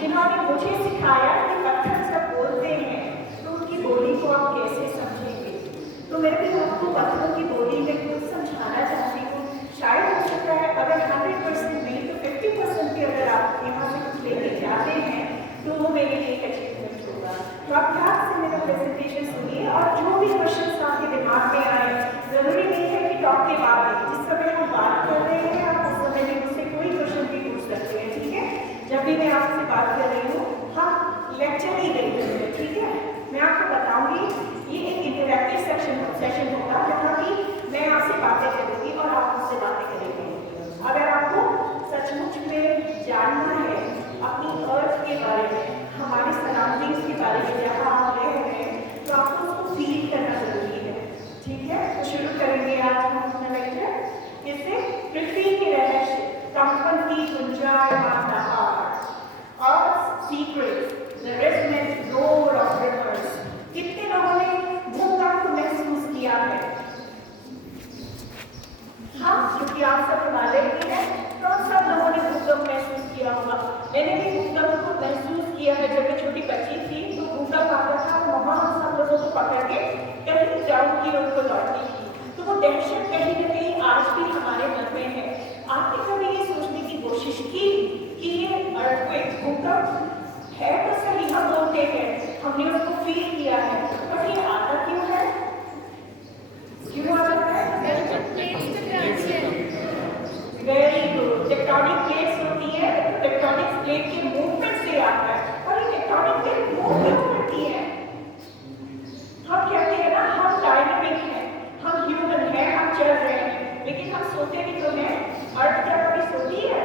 जिन्होंने मुझे सिखाया कि पत्थर जब बोलते हैं तो उनकी बोली को आप कैसे समझेंगे। तो मैं भी आपको पत्थरों की बोली में कुछ समझाना चाहती हूँ। शायद हो सकता है अगर 100% नहीं तो 50% भी अगर आप यहाँ से कुछ लेके जाते हैं तो वो मेरे लिए एक अचीवमेंट होगा। तो आप ध्यान से मेरा प्रेजेंटेशन सुनिए और जो भी क्वेश्चन आपके दिमाग में आए, जरूरी नहीं है कि टॉप के बाद आए, जिस समय हम बात कर रहे हैं आप उस समय में मुझसे कोई क्वेश्चन भी पूछ सकते हैं, ठीक है। जब भी मैं आपसे बात कर रही हूँ हम लेक्चर ही नहीं कर रहे, ठीक है। मैं आपको बताऊंगी ये एक इंटरैक्टिव सेशन होगा जहाँ की मैं आपसे बातें करूँगी और आप मुझसे बातें करेंगे। अगर आपको सचमुच में जानना है अपनी अर्थ के बारे में, हमारे सराउंडिंग्स के बारे में जहाँ आप रह रहे हैं, तो आपको उसको फील करना जरूरी है, ठीक है। तो शुरू करेंगे आज हम अपना लेक्चर। इससे पृथ्वी के रहस्य, कंपन की गुंजायमान नहार, Earth's secrets, the resonant roar of rivers। कितने लोगों ने भूकंप महसूस किया है? हाँ, क्योंकि आप सब हिमालय के हैं तो सब लोगों ने भूकंप महसूस किया होगा। मैंने भी भूकंप को महसूस किया है। जब मैं छोटी बच्ची थी तो भूकंप आता था, मम्मा हम सब लोगों को पकड़ के कहीं ग्राउंड की ओर को दौड़ती थी। तो वो दहशत कहीं न कहीं आज भी हमारे मन में है। आपने कभी ये सोचने की कोशिश की कि ये अर्थक्वेक भूकंप है तो सही, हम बोलते हैं हमने उसको फील किया है, बट ये आता क्यों है? क्यों आता है? Very good. टेक्टोनिक प्लेट्स होती है तो टेक्टोनिक प्लेट के मूवमेंट से आता है। और ये टेक्टोनिक प्लेट मूव क्यों करती है? हम कहते हैं ना हम डायनामिक हैं, हम ह्यूमन हैं, हम चल रहे हैं, लेकिन हम सोते भी तो हैं। अर्थ क्या कभी सोती है?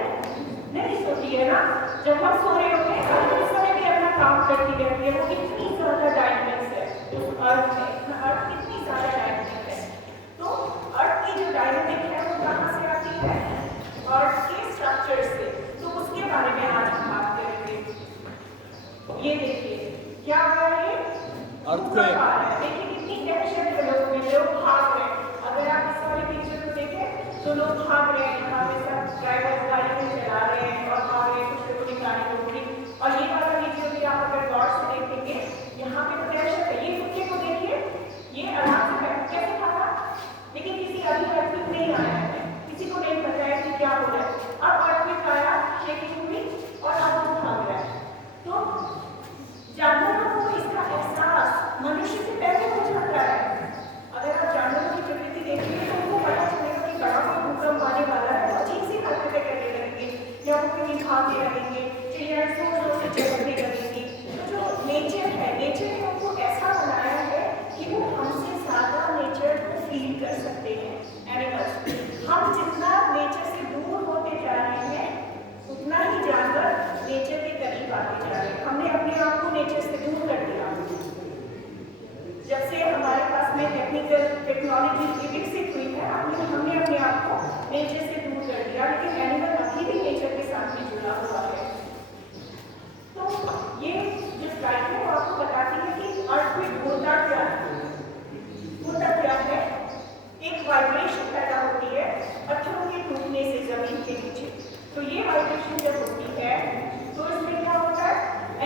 नहीं सोती है ना। जब हम सो रहे होते हैं उस समय भी अपना काम करती रहती है। वो कितनी ज्यादा डायनामिक्स है उस अर्थ में, अर्थ कितनी ज्यादा डायनामिक है। तो अर्थ की जो डायनामिक है वो कहाँ से आती है? अर्थ के स्ट्रक्चर से। तो उसके बारे में आज हम बात करेंगे। ये देखिए क्या हो रहा है? अर्थक्वेक। देखिए कितनी दहशत है, लोग भाग रहे हैं। अगर आप इस वाली पिक्चर को देखें तो लोग भाग रहे हैं, हमारे साथ ड्राइवर गाड़ी में चला रहे हैं और भाग रहे हैं, कुछ लोगों की गाड़ी रोक दी। और ये वाला वीडियो भी आप अगर गौर से देखेंगे यहाँ पे तो दहशत है। ये कुत्ते को देखिए, ये आराम से बैठ कैसे भागा, लेकिन किसी अभी अर्थक्वेक नहीं आया है, किसी को नहीं पता है कि क्या हो रहा है। अब अर्थक्वेक आया, शेकिंग हुई और अब वो भाग रहा है। तो जानवरों को इसका एहसास मनुष्य से पहले हो जाता है। अगर आप जानवरों की प्रकृति देखेंगे तो उनको पता चलेगा कि बड़ा कोई भूकंप आने वाला है, तो अजीब सी हरकतें करने लगेंगे या वो कहीं भागने लगेंगे, चिड़िया जोर जोर से चहकने लगेंगी। तो जो नेचर है, नेचर ने उनको ऐसा बनाया है कि वो हमसे ज्यादा नेचर को फील कर सकते हैं। एनिमल्स, हम जितना नेचर से दूर होते जा रहे हैं उतना ही जानवर नेचर के करीब आते जा रहे हैं। हमने अपने आप को नेचर से दूर कर दिया। जब से हमारे पास में टेक्नोलॉजी विकसित हुई है, हमने अपने आप को नेचर से दूर कर दिया, लेकिन एनिमल अभी भी नेचर के साथ में जुड़ा हुआ है। तो ये जो स्लाइड है वो आपको बताती है कि अर्थक्वेक होता क्या है। होता क्या है? एक वाइब्रेशन पैदा होती है पत्थरों के टूटने से जमीन के नीचे। तो ये वाइब्रेशन जब होती है तो इसमें क्या होता है?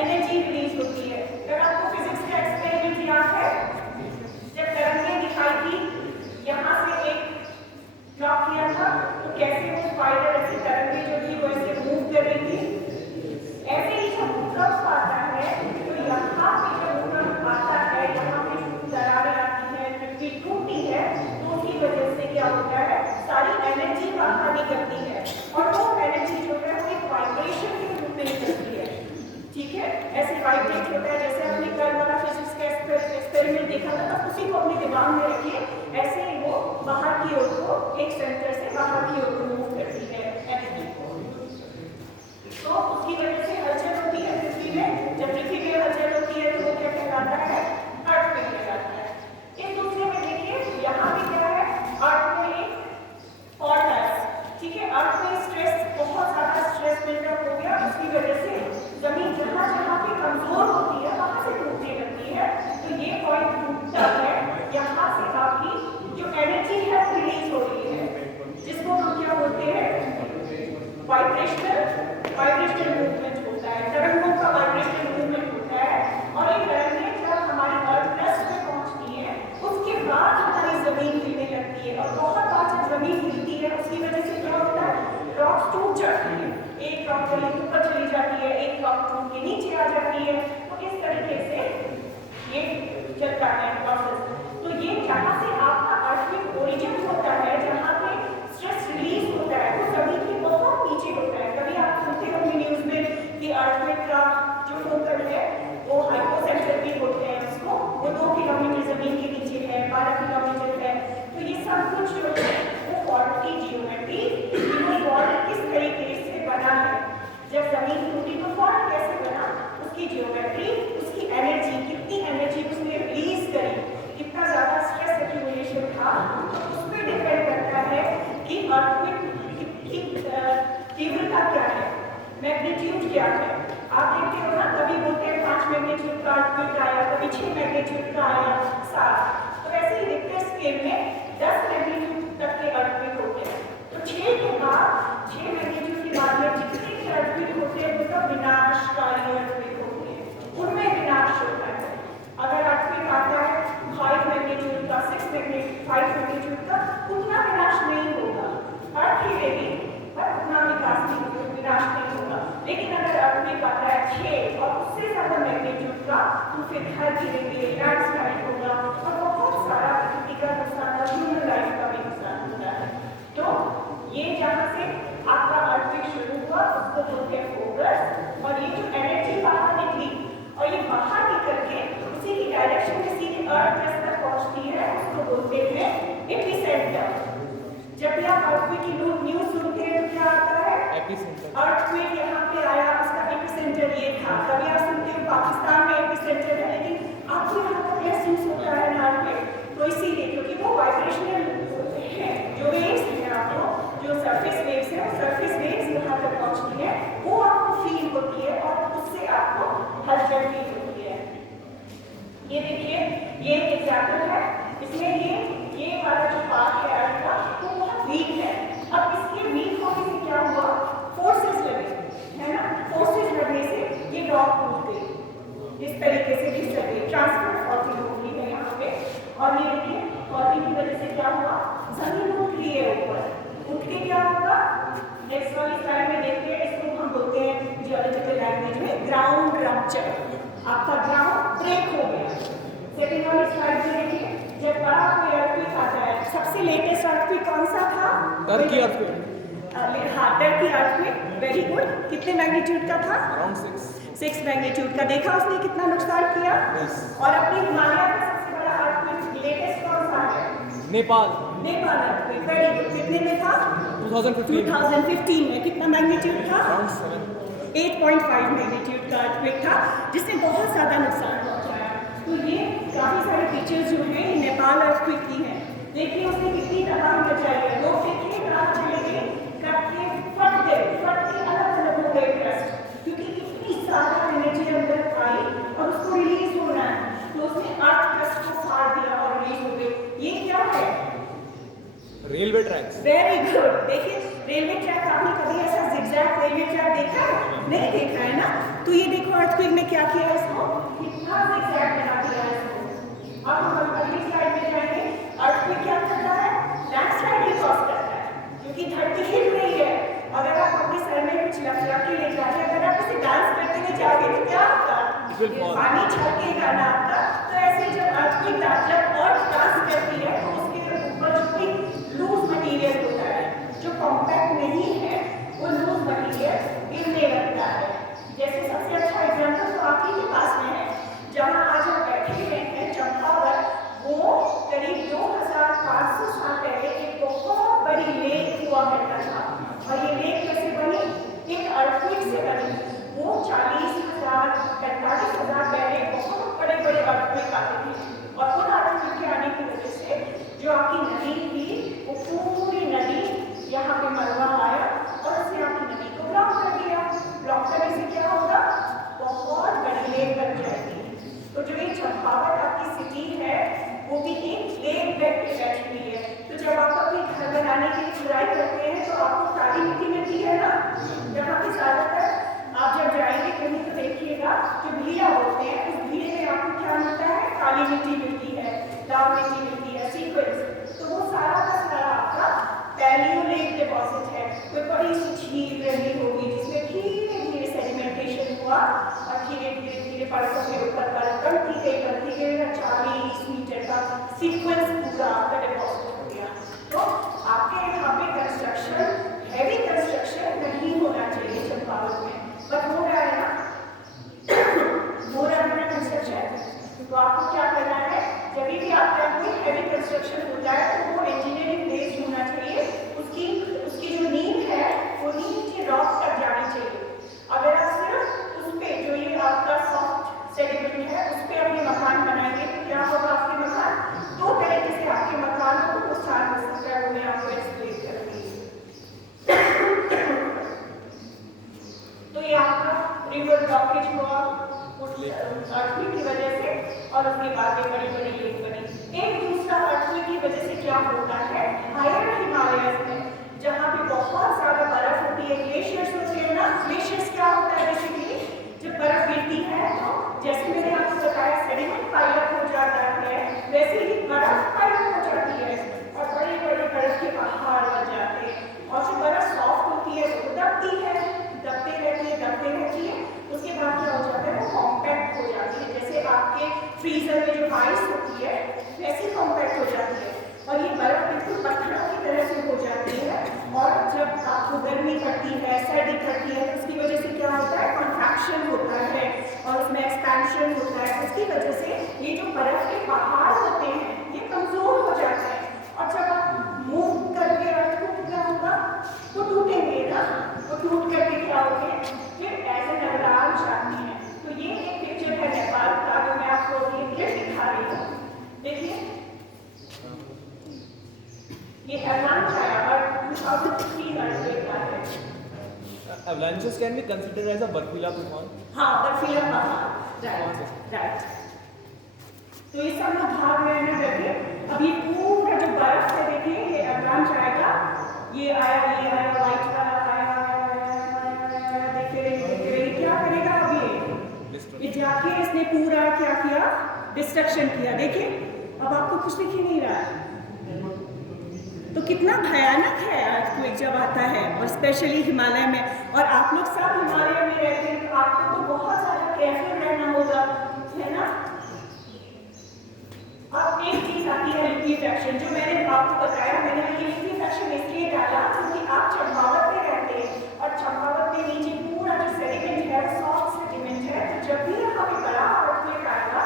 एनर्जी रिलीज होती है। अगर आपको फिजिक्स का एक्सपेरिमेंट याद है, जब तरंगें दिखाई थी, यहाँ से एक ड्रॉप किया था तो कैसे वो स्पाइडर ऐसी तरंगें जो थी वो ऐसे मूव कर रही थी। ऐसे ही जब भूकंप आता है तो यहाँ पे जब भूकंप आता है, यहाँ पे दरारें आती हैं, पृथ्वी टूटती है, तो उसकी वजह से क्या होता है? सारी एनर्जी बाहर निकलती है और वो एनर्जी जो है वो एक वाइब्रेशन के रूप में निकलती है, ठीक है। ऐसे वाइब्रेट होता है जैसे हमने कल वाला फिजिक्स का एक्सपेरिमेंट देखा था, तो उसी को अपने दिमाग में रखिए। ऐसे ही वो बाहर की ओर को, एक सेंटर से बाहर की ओर को मूव करती है एनर्जी को। तो उसकी वजह से हलचल होती है पृथ्वी में। जब पृथ्वी में हलचल होती है तो वो क्या कहलाता है? अर्थक्वेक कहलाता है। इस दूसरे में देखिए यहाँ भी क्या है? अर्थ में एक फॉल्ट है, ठीक है। अर्थ में स्ट्रेस, बहुत ज्यादा स्ट्रेस बिल्डअप हो गया, उसकी वजह से जमीन जहाँ जहाँ पे कमजोर होती है वहां से टूटने लगती है। तो ये पॉइंट टूटता है, यहाँ से आपकी जो एनर्जी है वो रिलीज हो रही है, जिसको हम क्या बोलते एंड प्रोसेस। तो ये जहाँ से आपका अर्थक्वेक ओरिजिन होता है, जहाँ पे स्ट्रेस रिलीज होता है, वो जमीन के बहुत नीचे होता है। कभी आप सुनते होंगे न्यूज में कि अर्थक्वेक का जो फोकस है वो हाइपोसेंटर भी होते हैं उसको, वो 2 किलोमीटर जमीन के नीचे है, 12 किलोमीटर है। तो ये सब कुछ जो है वो फॉल्ट की जियोमेट्री, वो फॉल्ट किस तरीके से बना है, जब जमीन टूटी तो फॉल्ट कैसे बना, उसकी जियोमेट्री, उसकी एनर्जी, कितनी एनर्जी उसने रिलीज करी, कितना ज्यादा स्ट्रेस एक्यूमुलेशन था, तो उस पर डिपेंड करता है कि अर्थक्वेक की तीव्रता क्या है, मैग्नीट्यूड क्या है। आप देखते हो ना, कभी बोलते हैं 5 मैग्नीट्यूड का अर्थक्वेक आया, कभी 6 मैग्नीट्यूड का आया, 7। तो ऐसे ही रिक्टर स्केल में 10 मैग्नीट्यूड तक के अर्थक्वेक होते हैं। तो 6 के बाद, 6 मैग्नीट्यूड के बाद में जितने भी अर्थक्वेक होते हैं वो सब विनाशकारी अर्थक्वेक होते हैं, उनमें विनाश होता है। अगर अर्थक्वेक आता है 5 मैग्नीट्यूड का, 6 मैग्नीट्यूड, 5 मैग्नीट्यूड का, उतना विनाश नहीं होगा, अर्थ हिलेगी पर उतना विनाश नहीं होगा। लेकिन अगर अर्थक्वेक आता है 6 और उससे ज्यादा मैग्नीट्यूड का, तो फिर घर गिरेंगे, लैंडस्लाइड होगा और बहुत सारा प्रकृति का नुकसान, ह्यूमन लाइफ का भी नुकसान होता है। तो ये जहाँ से आपका अर्थक्वेक शुरू हुआ उसको बोलते हैं फोकस, और ये जो एनर्जी बाहर निकली और ये बाहर निकल के उसी की डायरेक्शन में सीधे अर्थ तक पहुंचती है, उसको बोलते हैं एपिसेंटर। जब भी आप अर्थक्वेक की न्यूज सुनते हैं तो क्या आता है, अर्थक्वेक यहाँ पे आया, उसका एपिसेंटर ये था। कभी आप सुनते हो पाकिस्तान में एपिसेंटर है, लेकिन आपको यहाँ तक महसूस होता है ना अर्थक्वेक, तो इसीलिए क्योंकि वो वाइब्रेशनल है, जो वेव्स हैं आपको, जो सरफेस वेव्स है, सरफेस वेव्स यहाँ तक पहुँचती है, वो आपको फील होती है और उससे आपको हलचल फील होती है। ये देखिए, ये एक एग्जाम्पल है, इसमें ये वाला जो पार्ट है अर्थ का वो बहुत वीक है। अब इसके वीक होने से क्या हुआ, फोर्सेस लगे, है ना, फोर्सेस लगने से ये रॉक टूट गई, इस तरीके से खिसक गई, ट्रांसफर फॉर्सिंग हो गई है यहाँ पे। और ये देखिए फॉर्सिंग की वजह से क्या हुआ, जमीन उठ रही है ऊपर, उठ के क्या होगा, नेक्स्ट वाली स्लाइड में देखते हैं, इसको हम बोलते हैं जियोलॉजिकल लैंग्वेज में ग्राउंड रप्चर। आपका ग्राउंड ब्रेक हो गया। सेकंड वाली स्लाइड में देखिए, जब बड़ा कोई अर्थक्वेक आता है, सबसे लेटेस्ट अर्थक्वेक कौन सा था, टर्की अर्थक्वेक। हाँ, टर्की अर्थक्वेक, वेरी गुड। कितने मैग्नीट्यूड का था, अराउंड 6 मैग्नीट्यूड का। देखा उसने कितना नुकसान किया। और अपनी हिमालय का सबसे बड़ा अर्थक्वेक लेटेस्ट कौन सा है, नेपाल अर्थक्वेक, वेरी गुड। कितने में था, 2015 में। कितना मैग्नीट्यूड था, अराउंड 7। 8.5 मैग्नीट्यूड का अर्थक्वेक था, जिसने बहुत ज़्यादा नुकसान पहुंचाया। तो ये काफ़ी सारे फीचर्स जो हैं ये नेपाल अर्थक्वेक की हैं। देखिए उसने कितनी तबाही मचाई है, लोग देखिए कहाँ चले गए, कटके फट गए, अलग अलग हो गए ट्रस्ट, क्योंकि इतनी ज़्यादा एनर्जी अंदर आई और उसको रिलीज होना है, तो उसने अर्थ ट्रस्ट को फाड़ दिया और रिलीज हो गई। ये क्या है, रेलवे ट्रैक्स। Very good. देखिए रेलवे ट्रैक, आपने कभी ऐसा जिगजैग रेलवे ट्रैक देखा है, नहीं देखा है ना। तो ये देखो अर्थक्वेक ने क्या किया, इसको कितना जिगजैग बना दिया इसको। अब हम अगली स्लाइड में जाएंगे। अर्थक्वेक क्या करता है, लैंडस्लाइड ही कॉज करता है, क्योंकि धरती हिल रही है। अगर आप अपने सर में कुछ लग के ले जाके, अगर आप इसे डांस करते हुए जाओगे तो क्या होगा, पानी छलकेगा ना आपका। तो ऐसे जब अर्थक्वेक जब अर्थ डांस करती है तो उसके ऊपर जो भी लूज मटीरियल होता है, जो कॉम्पैक्ट नहीं है, वो लूज मटीरियल गिरने लगता है। जैसे सबसे अच्छा एग्जाम्पल तो आप ही के पास में है, जहाँ आज हम बैठे हुए हैं चंपावत, वो करीब 2500 साल पहले एक बहुत बड़ी लेक हुआ करता था। और ये लेक कैसे बनी, एक अर्थक्वेक से बनी। वो 40,000 45,000 पहले बहुत बड़े बड़े अर्थक्वेक आते थे, और उन अर्थक्वेक के आने की वजह से जो आपकी नदी थी, वो पूरी नदी यहाँ पे मलबा आया और उसने आपकी नदी को ब्लॉक कर दिया। ब्लॉक करने से क्या होगा, बहुत बड़ी लेक बन जाएगी। तो जो ये चंपावत आपकी सिटी है, वो भी एक लेक बेड पे बैठी हुई है। तो जब आप अपने घर बनाने के लिए खुदाई करते हैं तो आपको काली मिट्टी मिलती है ना, जहाँ पे ज्यादातर आप जब जाएंगे कहीं तो देखिएगा जो भीड़ा बोलते हैं, उस भीड़े में आपको क्या मिलता है, काली मिट्टी मिलती है, लाल मिट्टी मिलती है, सीक्वेंस। तो वो सारा का सारा आपका पैलियोलिक डिपॉजिट है। कोई बड़ी सी झील रही होगी जिसमें धीरे धीरे सेडिमेंटेशन हुआ और धीरे धीरे परतों के ऊपर परत बनती गई 40 का सीक्वेंस पूरा आपका डिपॉजिट हो गया। तो आपके यहाँ पे कंस्ट्रक्शन, हैवी कंस्ट्रक्शन नहीं होना चाहिए चंपावत में, बट हो रहा है ना, हो रहा है ना कंस्ट्रक्शन। तो आपको क्या करना है, जब भी आपका कोई हैवी कंस्ट्रक्शन होता है तो वो इंजीनियरिंग बेस्ड होना चाहिए, उसकी जो नींव है वो नीचे रॉक तक जानी चाहिए। अगर आप सिर्फ उस पे जो ये आपका सॉफ्ट सेडिमेंट है उस पे अपने मकान बनाएंगे तो क्या होगा, आपके मकान दो तरीके से आपके मकान को नुकसान हो सकता है, वो मैं आपको एक्सप्लेन करूंगी। तो ये आपका रिवर ब्लॉकेज हुआ अर्थक्वेक की वजह से, और उसके बाद में बड़ी बड़ी लेक बनी। एक दूसरा अर्थक्वेक की वजह से क्या होता है, हायर हिमालयस में जहाँ पे बहुत ज्यादा बर्फ होती है, ग्लेशियर्स होते हैं ना, ग्लेशियर्स क्या होता है बेसिकली, जब बर्फ गिरती है तो जैसे मैंने आपको बताया सेडिमेंट पाइलअप हो जाता है, वैसे ही बर्फ पाइलअप हो जाती है और बड़े बड़े बर्फ के पहाड़ बन जाते हैं। और जो बर्फ सॉफ्ट होती है वो दबती है, दबते रहती है, उसके बाद क्या हो जाता है, वो कॉम्पैक्ट हो जाती है। जैसे आपके फ्रीजर में जो आइस होती है वैसी कॉम्पैक्ट हो जाती है, और ये बर्फ बिल्कुल पत्थरों की तरह से हो जाती है। और जब आपको गर्मी पड़ती है, सर्दी पड़ती है, तो उसकी वजह से क्या होता है, कॉन्ट्रैक्शन होता है और उसमें एक्सपेंशन होता है। उसकी वजह से ये जो बर्फ के पहाड़ होते हैं ये कमजोर हो जाते हैं, और जब आप मूव करके अर्थक्वेक क्या होगा, वो टूटेंगे ना, वो टूट करके क्या होंगे, फिर ऐसे नवराज आती है। तो ये एक पिक्चर है नेपाल का जो मैं आपको अभी दिखा रही हूँ। देखिए ये avalanche आया और 2016 अर्थक्वेक का है। Avalanches can be considered as a बर्फीला तूफान। हाँ, बर्फीला पहाड़, राइट। तो ये सब लोग भाग रहे हैं, देखिए अब ये पूरा जो बर्फ है, देखिए ये avalanche आएगा, ये आया व्हाइट का आया, देखिए क्या करेगा अब ये जाके इसने पूरा क्या किया, डिस्ट्रक्शन किया। देखिए अब आपको कुछ दिख ही नहीं रहा है। तो कितना भयानक है अर्थक्वेक जब आता है, और स्पेशली हिमालय में। और आप लोग सब हिमालय में रहते हैं तो आपको तो बहुत ज़्यादा केयरफुल रहना होगा, है ना। अब एक चीज आती है लिक्विफैक्शन, जो मैंने आपको बताया, मैंने ये लिक्विफैक्शन इसलिए डाला क्योंकि आप चंपावत में रहते हैं और चंपावत के नीचे पूरा जो सेडिमेंट है वो सॉफ्ट सेडिमेंट है। तो जब भी यहाँ पे बड़ा अर्थक्वेक आएगा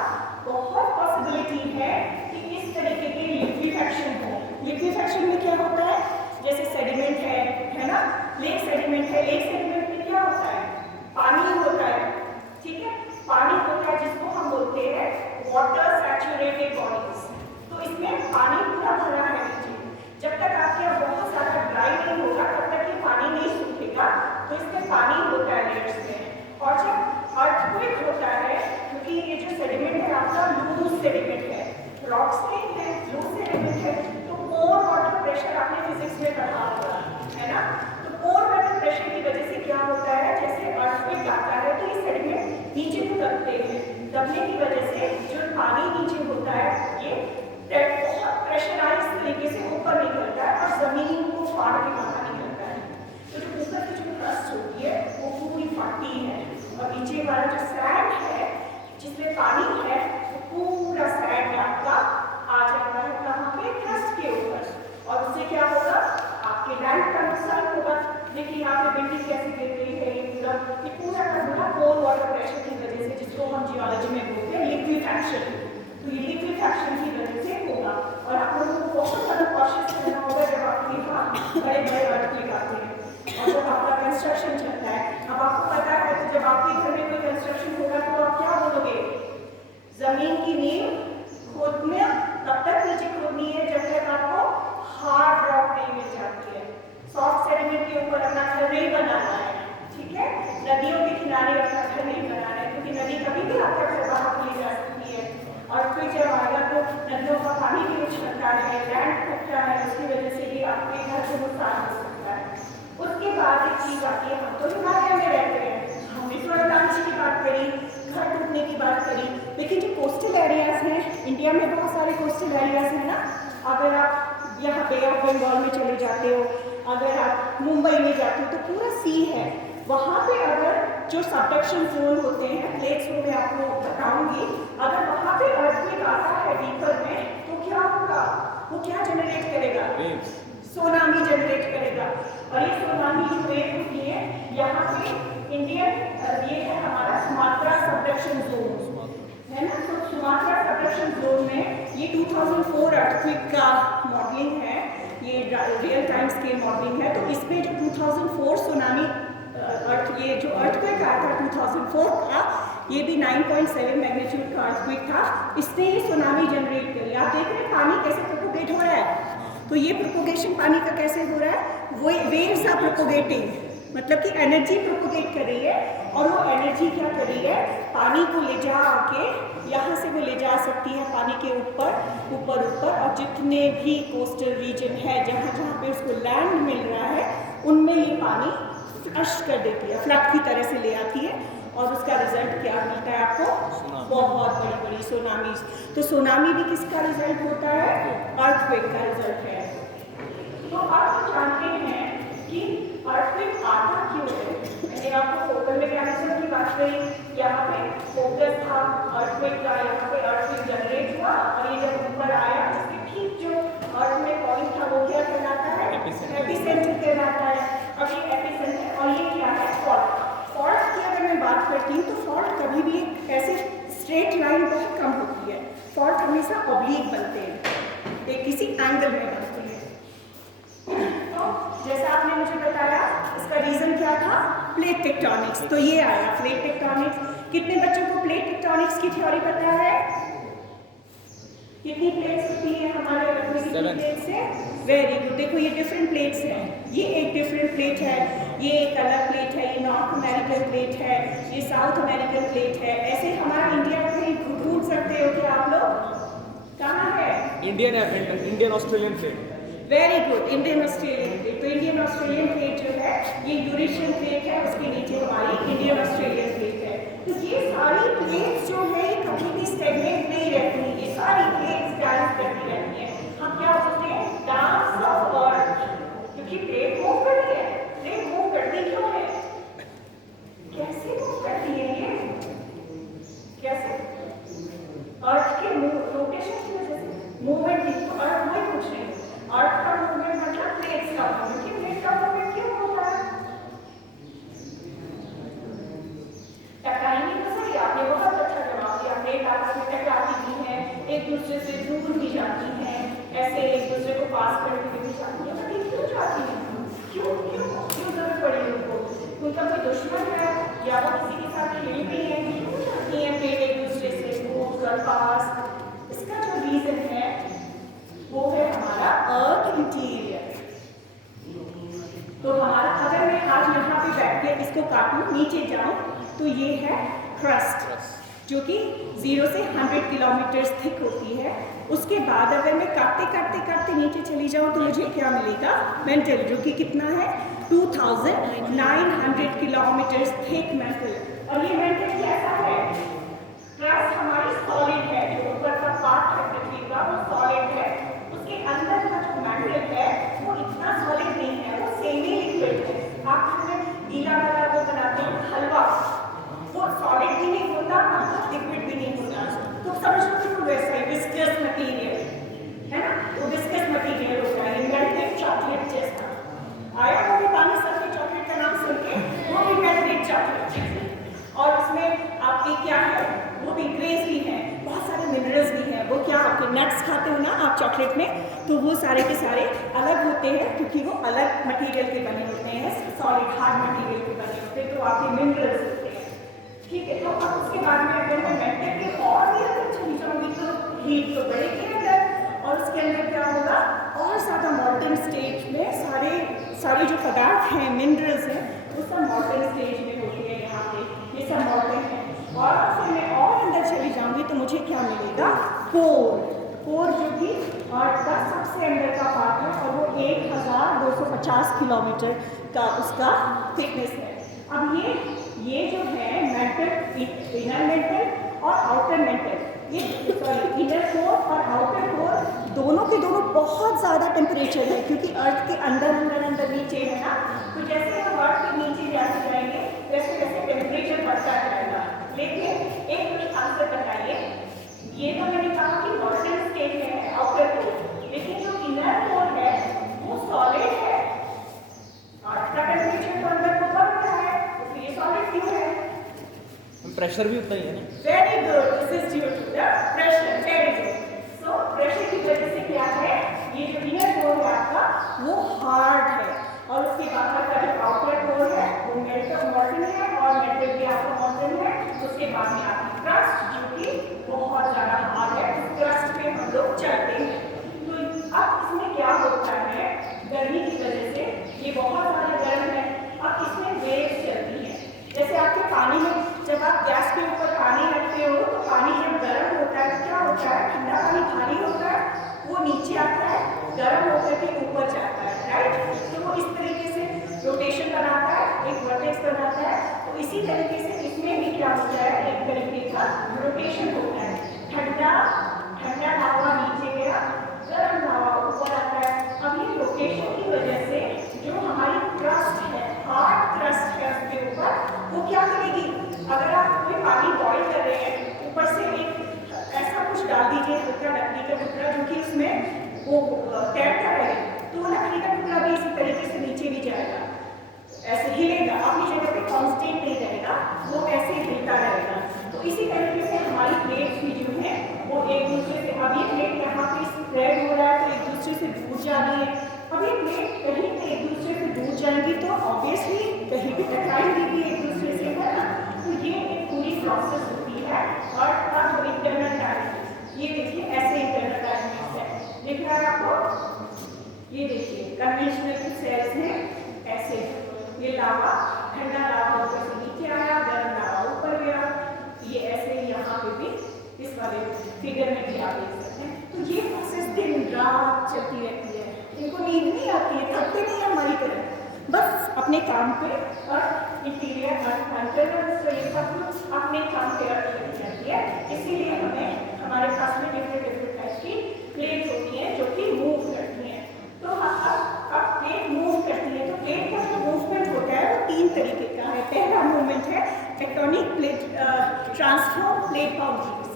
बहुत पॉसिबिलिटी है कि इस तरीके के लिक्विफैक्शन हो। लिक्विफैक्शन में क्या होता है, जैसे सेडिमेंट है ना, लेक सेडिमेंट है, लेक सेडिमेंट में क्या होता है, पानी होता है, ठीक है, पानी होता है जिसको हम बोलते हैं वाटर सैचुरेटेड बॉडीज। तो इसमें पानी पूरा भरा है नीचे, जब तक आपके यहाँ बहुत ज़्यादा ड्राई नहीं होगा तब तक ये पानी नहीं सूखेगा, तो इसमें पानी होता है लेयर्स में। और जब अर्थक्वेक होता है, क्योंकि ये जो सेडिमेंट है आपका लूज सेडिमेंट है, रॉक्स नहीं है, लूज सेडिमेंट है, तो पोर वाटर प्रेशर आपने फिजिक्स में पढ़ा होगा, है ना। तो पोर वाटर प्रेशर की वजह से क्या होता है, जैसे अर्थक्वेक आता है तो ये सेडिमेंट नीचे को दबते हैं, दबने की वजह से जो पानी नीचे होता है ये बहुत प्रेशराइज तरीके से ऊपर निकलता है और जमीन को फाड़ के बाहर निकलता है। तो जो ऊपर की जो क्रस्ट होती है वो पूरी फटती है, और नीचे वाला जो सैंड है जिसमें पानी है वो पूरा सैंड आपका आ जाता है कहाँ पे, क्रस्ट के ऊपर, और उससे क्या होगा, आपके लैंड का नुकसान होगा। देखिए यहाँ पे बिल्डिंग कैसे गिर गई है, ये पूरा का पूरा पोर वाटर प्रेशर की वजह से, जिसको हम जियोलॉजी में बोलते हैं लिक्विफैक्शन। तो ये लिक्विफैक्शन की वजह से होगा, और आप लोगों को बहुत ज़्यादा कॉशियस रहना होगा जब आपके यहाँ बड़े बड़े अर्थक्वेक आते हैं और जब आपका कंस्ट्रक्शन चलता है। अब आपको पता है कि जब आपके घर में कोई कंस्ट्रक्शन होगा तो आप क्या बोलोगे, जमीन की नींव खोदना तब तक नीचे खोदनी है जब तक आपको हार्ड रॉक नहीं मिल जाती है। सॉफ्ट सेडिमेंट के ऊपर अपना घर नहीं बनाना है, ठीक है, नदियों के किनारे अपना घर नहीं बनाना है, क्योंकि नदी कभी भी आपका घर बाहर ले जा सकती है, और फिर जब आएगा तो नदियों का पानी भी उछलता है, लैंड फटता है, उसकी वजह से भी आपके घर को नुकसान हो सकता है। उसके बाद एक चीज आती है, हम तो हिमालय में रहते हैं, हमने तो avalanche की बात करी, घर टूटने की बात करी, लेकिन जो कोस्टल एरियाज हैं, इंडिया में बहुत सारे कोस्टल एरियाज हैं ना। अगर आप यहाँ बे ऑफ बंगाल में चले जाते हो, अगर आप मुंबई में जाते हो तो पूरा सी है, वहाँ पे अगर जो सबडक्शन जोन होते हैं, प्लेट्स वो मैं आपको बताऊंगी। अगर वहाँ पे अर्थक्वेक आता है डीपर में तो क्या होगा, वो क्या जनरेट करेगा, सुनामी जनरेट करेगा। और ये सुनामी जो वेव होती है यहाँ पे इंडियन, ये है हमारा सुमात्रा सबडक्शन जोन है ना। तो सुमात्रा सबडक्शन जोन में ये 2004 अर्थक्वेक का मॉडलिंग है, ये रियल टाइम स्केल मॉडलिंग है। तो इसमें जो 2004 सुनामी ये जो अर्थक्वेक आया था 2004 का, ये भी 9.7 मैग्नीट्यूड का अर्थक्वेक था। इसने ये सुनामी जनरेट करी। आप देख रहे हैं पानी कैसे प्रोपोगेट हो रहा है। तो ये प्रोपोगेशन पानी का कैसे हो रहा है, वो वेव्स आर प्रोपोगेटिंग, मतलब कि एनर्जी प्रोपोगेट कर रही है। और वो एनर्जी क्या कर रही है, पानी को ले जा के यहाँ से वो ले जा सकती है पानी के ऊपर और जितने भी कोस्टल रीजन है जहाँ जहाँ पे उसको लैंड मिल रहा है उनमें ये पानी फ्लश कर देती है, फ्लड की तरह से ले आती है। और उसका रिजल्ट क्या मिलता है आपको, बहुत बड़ी बड़ी सुनामी। तो सुनामी भी किसका रिजल्ट होता है, अर्थक्वेक का रिजल्ट है। तो आप जानते हैं कि अर्थक्वेक आता क्यों है। मैंने आपको फोकल मैकेनिज्म की बात करी, यहाँ पे फोकस था अर्थक्वेक का, यहाँ पे अर्थक्वेक जनरेट हुआ और ये जब ऊपर आया इसके ठीक जो अर्थ में पॉइंट था वो क्या कहलाता है, एपिसेंटर कहलाता है। अब ये एपिसेंटर और ये क्या है, फॉल्ट। फॉल्ट की अगर मैं बात करती हूँ तो फॉल्ट कभी भी ऐसे स्ट्रेट लाइन बहुत कम होती है, फॉल्ट हमेशा ऑब्लिक बनते हैं, एक किसी एंगल में बनते हैं। तो जैसा आपने मुझे बताया इसका रीजन क्या था, प्लेट टेक्टोनिक्स। तो ये आया प्लेट टेक्टोनिक्स। कितने बच्चों को प्लेट टेक्टोनिक्स की थ्योरी पता है, कितनी प्लेट्स होती है हमारे अर्थ में, कितनी प्लेट्स है, वेरी गुड। देखो ये डिफरेंट प्लेट्स हैं, ये एक डिफरेंट प्लेट है, ये एक अलग प्लेट है, ये नॉर्थ अमेरिकन प्लेट है, ये साउथ अमेरिकन प्लेट है। ऐसे हमारा इंडिया में ढूंढ सकते हो क्या आप लोग, कहाँ है, Indian Australian plate, very good, Indian Australian plate. तो इंडियन ऑस्ट्रेलियन प्लेट जो है ये यूरेशियन प्लेट है, उसके नीचे हमारी इंडियन ऑस्ट्रेलियन प्लेट है। तो ये सारी प्लेट्स जो है ये कभी भी स्टेगनेट नहीं रहती, ये सारी प्लेट्स डांस करती रहती हैं। हम क्या बोलते हैं, डांस ऑफ अर्थ, क्योंकि प्लेट मूव कर रही है। प्लेट मूव करती क्यों है, कैसे मूव करती है ये, कैसे, अर्थ के रोटेशन की वजह से मूवमेंट की। तो अर्थ वही पूछ रही है, अर्थ का मूवमेंट मतलब प्लेट्स का मूवमेंट, कि प्लेट का मूवमेंट क्यों होता है, टकराएंगी तो सही। आपने बहुत अच्छा जवाब दिया, प्लेट आपस में टकराती भी हैं, एक दूसरे से दूर भी जाती हैं, ऐसे एक दूसरे को पास करके भी जाती हैं। लेकिन क्यों जाती हैं, क्यों क्यों क्यों जरूरत पड़ी उनको, उनका कोई दुश्मन है या वो किसी के साथ खेल रही है, क्यों जाती हैं प्लेट एक दूसरे से मूव कर पास। इसका जो रीजन है वो है हमारा अर्थ इंटीरियर। तो हमारा, अगर मैं आज यहाँ पे बैठ के इसको काटूं, नीचे जाऊं, तो ये है क्रस्ट, जो कि 0 से 100 किलोमीटर थिक होती है। उसके बाद अगर मैं काटते काटते काटते नीचे चली जाऊँ तो मुझे क्या मिलेगा, मेंटल, जो कि कितना है 2900 किलोमीटर थिक मेंटल। और ये मेंटल कैसा है, क्रस्ट हमारी सॉलिड है, जो ऊपर का पार्ट है पृथ्वी का वो सॉलिड है, उसके अंदर का जो मेंटल है वो इतना सॉलिड नहीं है, वो सेमी लिक्विड है। आप गीला वाला वो बनाते हैं हलवा, वो सॉलिड भी नहीं होता और लिक्विड भी नहीं होता। तो समझ लो कि वो वैसा ही विस्कस मटेरियल है ना, वो विस्कस मटेरियल होता है, मेल्टेड चॉकलेट जैसा। आया होगा पानी सबके चॉकलेट का नाम सुन के, वो भी मेल्टेड चॉकलेट। और उसमें आपके क्या है, वो भी ग्रेस भी है, बहुत सारे मिनरल्स भी हैं। वो क्या, आपके नट्स खाते हो ना आप चॉकलेट में, तो वो सारे के सारे अलग होते हैं क्योंकि वो अलग मटेरियल के बने होते हैं, सॉलिड हार्ड मटेरियल के बने होते हैं, तो आपके मिनरल्स होते हैं। ठीक है, तो अब उसके बाद में अगर मैं मेंटल के और भी अंदर चली जाऊँगी तो हीट तो बढ़ेगी अंदर, और उसके अंदर क्या होगा, और ज़्यादा मॉल्टन स्टेज में सारे जो पदार्थ हैं, मिनरल्स हैं, वो सब मॉल्टन स्टेज में होते हैं। यहाँ पे ये सब मॉल्टन है। और फिर मैं और अंदर चली जाऊँगी तो मुझे क्या मिलेगा, कोर, जो कि अर्थ का सबसे अंदर का पार्ट है, और वो 1250 किलोमीटर का उसका थिकनेस है। अब ये जो है मेंटल, इनर मेंटल और आउटर मेंटल, ये सॉरी इनर कोर और आउटर कोर दोनों के दोनों बहुत ज़्यादा टेम्परेचर है, क्योंकि अर्थ के अंदर नीचे है ना। तो जैसे हम अर्थ के नीचे जाते जाएंगे वैसे वैसे टेम्परेचर प्रेशर भी उतना ही है ना? Very good, this is due to the pressure, very good. So pressure की वजह से क्या है, ये जो इनर कोर है आपका वो हार्ड है और उसके बाहर का जो आउटर कोर है वो मॉडर्न है और मेटल भी आपका मॉडर्न है। उसके बाद में आपकी क्रस्ट जो कि बहुत ज़्यादा हार्ड है, उस क्रस्ट पे हम लोग चलते हैं। तो अब इसमें क्या होता है, गर्मी की वजह से ये बहुत ज़्यादा गर्म है, अब इसमें वेव्स चलती हैं। जैसे आपके पानी में जब आप गैस के ऊपर पानी रखते हो तो पानी जब गर्म होता है तो क्या होता है, ठंडा पानी भारी होता है, वो नीचे आता है, गर्म होकर के ऊपर जाता है, राइट। तो वो इस तरीके से रोटेशन बनाता है, एक वर्टेक्स बनाता है। तो इसी तरीके से इसमें भी क्या होता है, एक तरीके का रोटेशन होता है। ठंडा ठंडा लावा नीचे गया, गर्म लावा ऊपर आता है। अब ये रोटेशन की वजह से जो हमारी क्रस्ट है, हार्ड क्रस्ट है, उसके ऊपर वो क्या करेगी, अगर आप कोई पानी बॉईल कर रहे हैं, ऊपर से एक ऐसा कुछ डाल दीजिए टुकड़ा, लकड़ी का टुकड़ा जो कि उसमें वो तैरता रहे, तो वो लकड़ी का टुकड़ा भी इसी तरीके से नीचे भी जाएगा, ऐसे हिलेगा, अपनी जगह पे कांस्टेंट नहीं रहेगा, वो ऐसे हिलता रहेगा। तो इसी तरीके से हमारी प्लेट्स भी जो है वो एक दूसरे से, अब ये प्लेट यहाँ पे स्प्रेड हो रहा है तो एक दूसरे से दूर जा रही है। अब ये प्लेट कहीं पे एक दूसरे से दूर जाएंगी तो ऑब्वियसली कहीं भी टकराएंगी भी एक दूसरे से, है ना। तो ये एक पूरी प्रोसेस होती है। और अब इंटरनल डायनेमिक्स, ये देखिए ऐसे इंटरनल डायनेमिक्स है, दिख रहा है आपको, ये देखिए कन्वेंशनल सेल्स में ऐसे, ये लावा, ठंडा लावा ऊपर से नीचे आया, गर्म लावा ऊपर गया, ये ऐसे यहाँ पे भी इस वाले फिगर में भी आप देख सकते हैं। तो ये प्रोसेस दिन रात चलती रहती है, इनको नींद नहीं आती है, थकते नहीं है हमारी तरह, बस अपने काम पे और इंटीरियर अंतर्गत ये सब कुछ अपने काम पे लगी रहती है। इसीलिए हमें हमारे पास में डिफरेंट डिफरेंट टाइप की प्लेट्स होती हैं जो कि मूव करती हैं। तो अब प्लेट मूव करती है, तो प्लेट का जो मूवमेंट होता है वो 3 तरीके का है। पहला मूवमेंट है tectonic plate transform plate boundaries.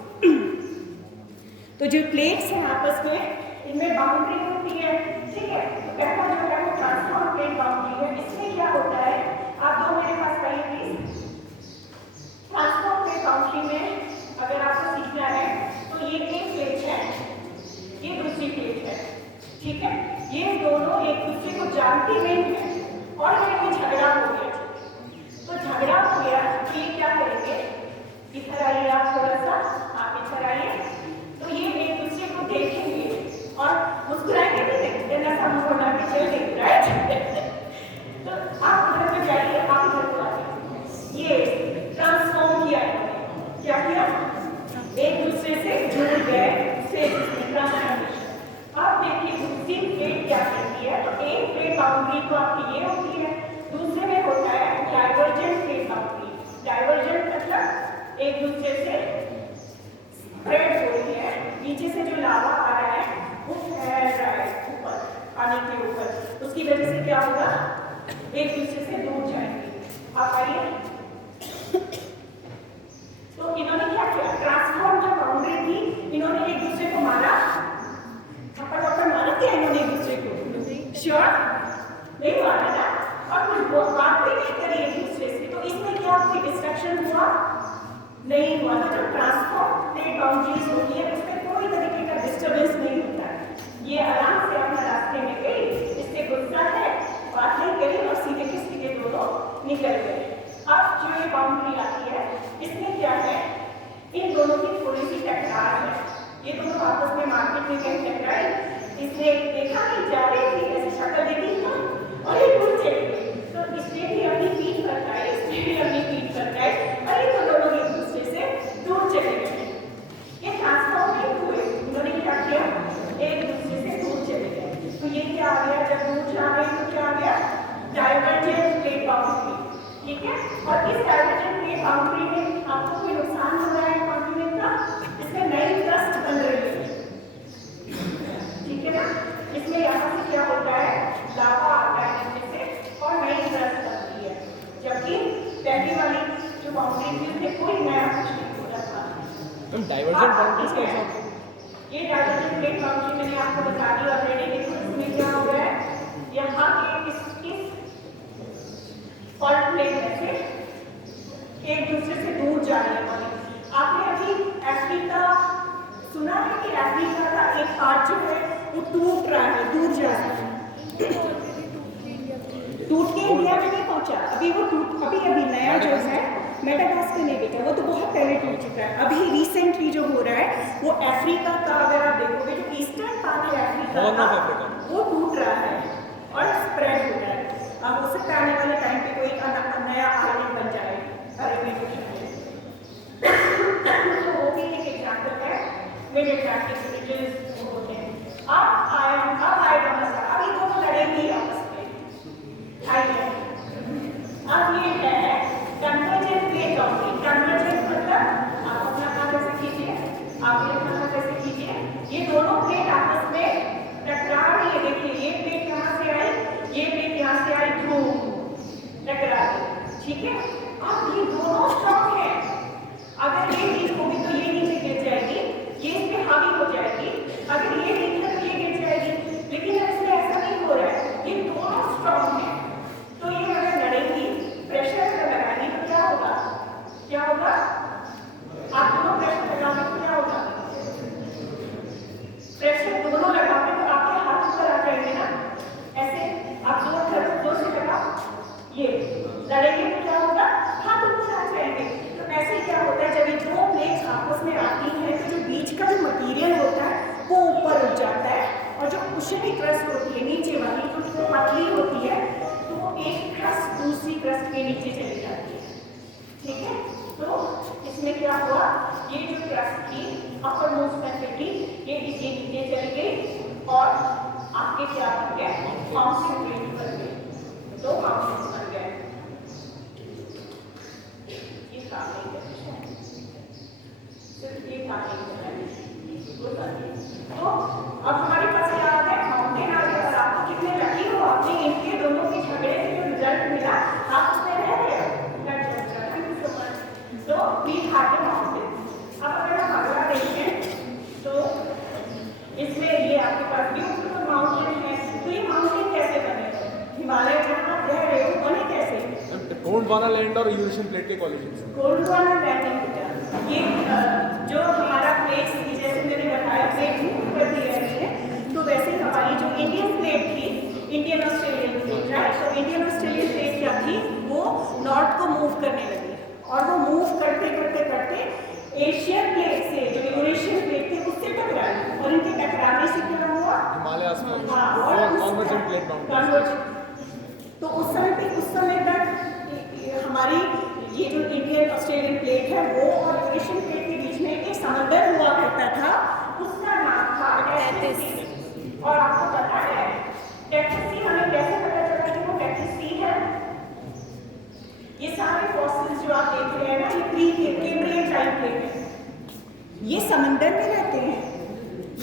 तो जो प्लेट्स हैं आपस में, इनमें बाउंड्री होती है, ठीक है। तो पहला जो है वो ट्रांसफॉर्म प्लेट बाउंड्री है। इसमें क्या होता है, आप दो मेरे पास आइए प्लीज। ट्रांसफॉर्म प्लेट बाउंड्री में अगर आपको सीखना है तो ये एक प्लेट है, ये दूसरी प्लेट है, ठीक है। ये दोनों एक दूसरे को जानते नहीं है और इनमें झगड़ा हो गया। तो झगड़ा हो गया तो ये क्या करेंगे, इधर आइए आप थोड़ा सा, आप इधर आइए। तो ये एक दूसरे को देखेंगे और मुस्कुराएंगे भी, जैसा हम बना के चल देंगे, राइट। तो आप उधर पे जाइए, आप इधर को आइए। ये ट्रांसफॉर्म किया है, क्या किया, एक दूसरे से जुड़ गए, ट्रांसफॉर्मेशन। अब देखिए दूसरी प्लेट क्या करती है, तो एक प्लेट बाउंड्री तो आपकी ये होती है, दूसरे में होता है डाइवर्जेंट प्लेट बाउंड्री। डाइवर्जेंट मतलब एक दूसरे से स्प्रेड हो रही है, नीचे से जो लावा आ रहा है वो फैल रहा है ऊपर, पानी के ऊपर, उसकी वजह से क्या होगा, एक दूसरे से दूर जाएंगे। आप आइए। तो इन्होंने क्या किया, ट्रांसफॉर्म जो बाउंड्री थी, इन्होंने एक दूसरे को मारा, थप्पड़ थप्पड़ मारा क्या इन्होंने एक दूसरे को, श्योर नहीं मारा ना, और कुछ बात भी नहीं करी एक दूसरे से। तो इसमें क्या कोई डिस्ट्रक्शन हुआ नहीं हुआ। तो जो ट्रांसफॉर्म प्लेट बाउंड्रीज होती है उसमें कोई तरीके का डिस्टर्बेंस नहीं होता है, ये आराम से अपना रास्ते में गई, इससे गुस्सा है, बात नहीं करी और सीधे के सीधे दोनों निकल गए। अब जो ये बाउंड्री आती है, इसमें क्या है, इन दोनों की थोड़ी सी टकरार है, ये दोनों आपस में मार्केट में कहीं टकराई, इसने देखा कि जा रही थी, ऐसी शक्ल देखी ना, और ये दूर चली गई। तो इसने भी अपनी पीठ करकाई, इसने भी अपनी पीठ करकाई, और ये दोनों एक दूसरे से दूर चले गए। ये ट्रांसफॉर्म नहीं हुए, उन्होंने क्या किया, एक दूसरे से दूर चले गए। तो ये क्या आ गया, जब दूर जा रहे हैं तो क्या आ गया, डाइवर्जेंट प्लेट बाउंड्री, ठीक है। और इस डाइवर्जेंट प्लेट बाउंड्री में आपको कोई नुकसान हो रहा है कॉन्टिनेंट का, इसमें नई क्रस्ट बन रही है, ठीक है ना। इसमें यहाँ से क्या होता है, लावा आता है नीचे से और नई क्रस्ट बनती है, जबकि पहली वाली जो बाउंड्री थी उसमें कोई नया कुछ नहीं हो रहा था। डाइवर्जेंट बाउंड्रीज का एग्जांपल, ये डाइवर्जेंट प्लेट बाउंड्री मैंने आपको बता दी ऑलरेडी। देखो इसमें क्या हो रहा है, यहाँ के इस फॉल्ट प्लेन में से एक दूसरे से दूर जा रही है, वो टूट रहा है, दूर जा रहा है, टूट के इंडिया में नहीं पहुंचा अभी, वो टूट अभी नया जो है मेडागास्कर नहीं बेटा, वो तो बहुत पहले टूट चुका है। अभी रिसेंटली जो हो रहा है वो अफ्रीका का, अगर आप देखोगे जो ईस्टर्न पार्ट है अफ्रीका का, वो टूट रहा है और स्प्रेड हो रहा है। अब हो सकता है आने वाले टाइम पे कोई नया आइलैंड बन जाए अरेबियन ओशन में। तो वो भी एक एग्जाम्पल है मेरे प्रैक्टिस रिलीजियस होते हैं। अब आएगा मजा, अभी दोनों लड़ेंगे आपस में, आइए। अब ये है कन्वर्जेंट प्लेट डॉक्ट्रिन। कन्वर्जेंट मतलब आप अपना काम कैसे कीजिए, आप ये अपना कैसे कीजिए, ये दोनों प्लेट आपस में टकरा रही है। देखिए ये प्लेट यहाँ से आई, ये प्लेट यहाँ से आई, टकरा गई, ठीक है। अब ये दोनों स्ट्रॉन्ग है, अगर ये वीक होगी तो ये नीचे गिर जाएगी, ये इस पे हावी हो जाएगी, अगर ये वीक है तो ये गिर जाएगी। लेकिन इसमें ऐसा नहीं हो रहा है, ये दोनों स्ट्रॉन्ग है, तो ये अगर लड़ेंगी, प्रेशर अगर लगाएंगे तो क्या होगा, क्या होगा, आप दोनों प्रेशर लगाओगे तो क्या होगा, प्रेशर दोनों लगाओगे तो आपके हाथ ऊपर आ जाएंगे ना, ऐसे आप दो से लगाओ, ये लड़ेंगे तो क्या होगा, हाथ ऊपर आ जाएंगे। तो ऐसे क्या होता है, जब ये दो प्लेट्स आपस में आती हैं तो जो बीच का जो मटीरियल होता है वो ऊपर उठ जाता है, और जो कुशनी क्रस्ट होती है नीचे वाली जो पतली होती है, तो वो एक क्रस्ट दूसरी क्रस्ट के नीचे चली जाती है, ठीक है। तो इसमें क्या हुआ, ये जो क्रस्ट थी अपर मोस्ट में थी, ये नीचे चली गई और आपके क्या बन गए, माउंटेन प्लेट बन गए, दो माउंटेन्स बन गए। ये काम नहीं करता है, सिर्फ ये काम नहीं करता है। तो अब हमारे पास क्या आ गया, माउंटेन आ गया, और आपको कितने लकी हो, आपने इनके दोनों के झगड़े से जो रिजल्ट मिला आप उसमें रह गए। तो वी हैड अ माउंटेन। अब अगर हम अगला देखें तो इसमें ये आपके पास ब्यूटीफुल माउंटेन है, तो ये माउंटेन कैसे बने, हिमालय जहाँ आप रह रहे हो बने कैसे, गोंडवाना लैंड और यूरेशियन प्लेट के कॉलिजन से। गोंडवाना लैंड ये जो हमारा प्लेट थी, जैसे मैंने बताया प्लेट मूव कर दी है, तो वैसे हमारी जो इंडियन प्लेट थी, इंडियन ऑस्ट्रेलियन प्लेट, राइट। तो इंडियन ऑस्ट्रेलियन प्लेट क्या थी, वो नॉर्थ को मूव करने लगी, और वो मूव करते करते करते एशियन प्लेट से जो यूरेशियन प्लेट थे उससे टकराई, और इनके टकराने से क्या हुआ, हिमालय कन्वर्जेंट प्लेट बाउंड्री। तो उस समय तक हमारी ये जो इंडियन ऑस्ट्रेलियन प्लेट है वो और यूरेशियन प्लेट के बीच में एक समंदर हुआ करता था, उसका नाम था टेथिस सी। और आपको पता है टेथिस सी हमें कैसे पता चला कि वो टेथिस सी है, ये सारे फॉसिल्स जो आप देख रहे हैं ना, ये प्री कैम्ब्रियन टाइम के हैं, ये समंदर में रहते हैं।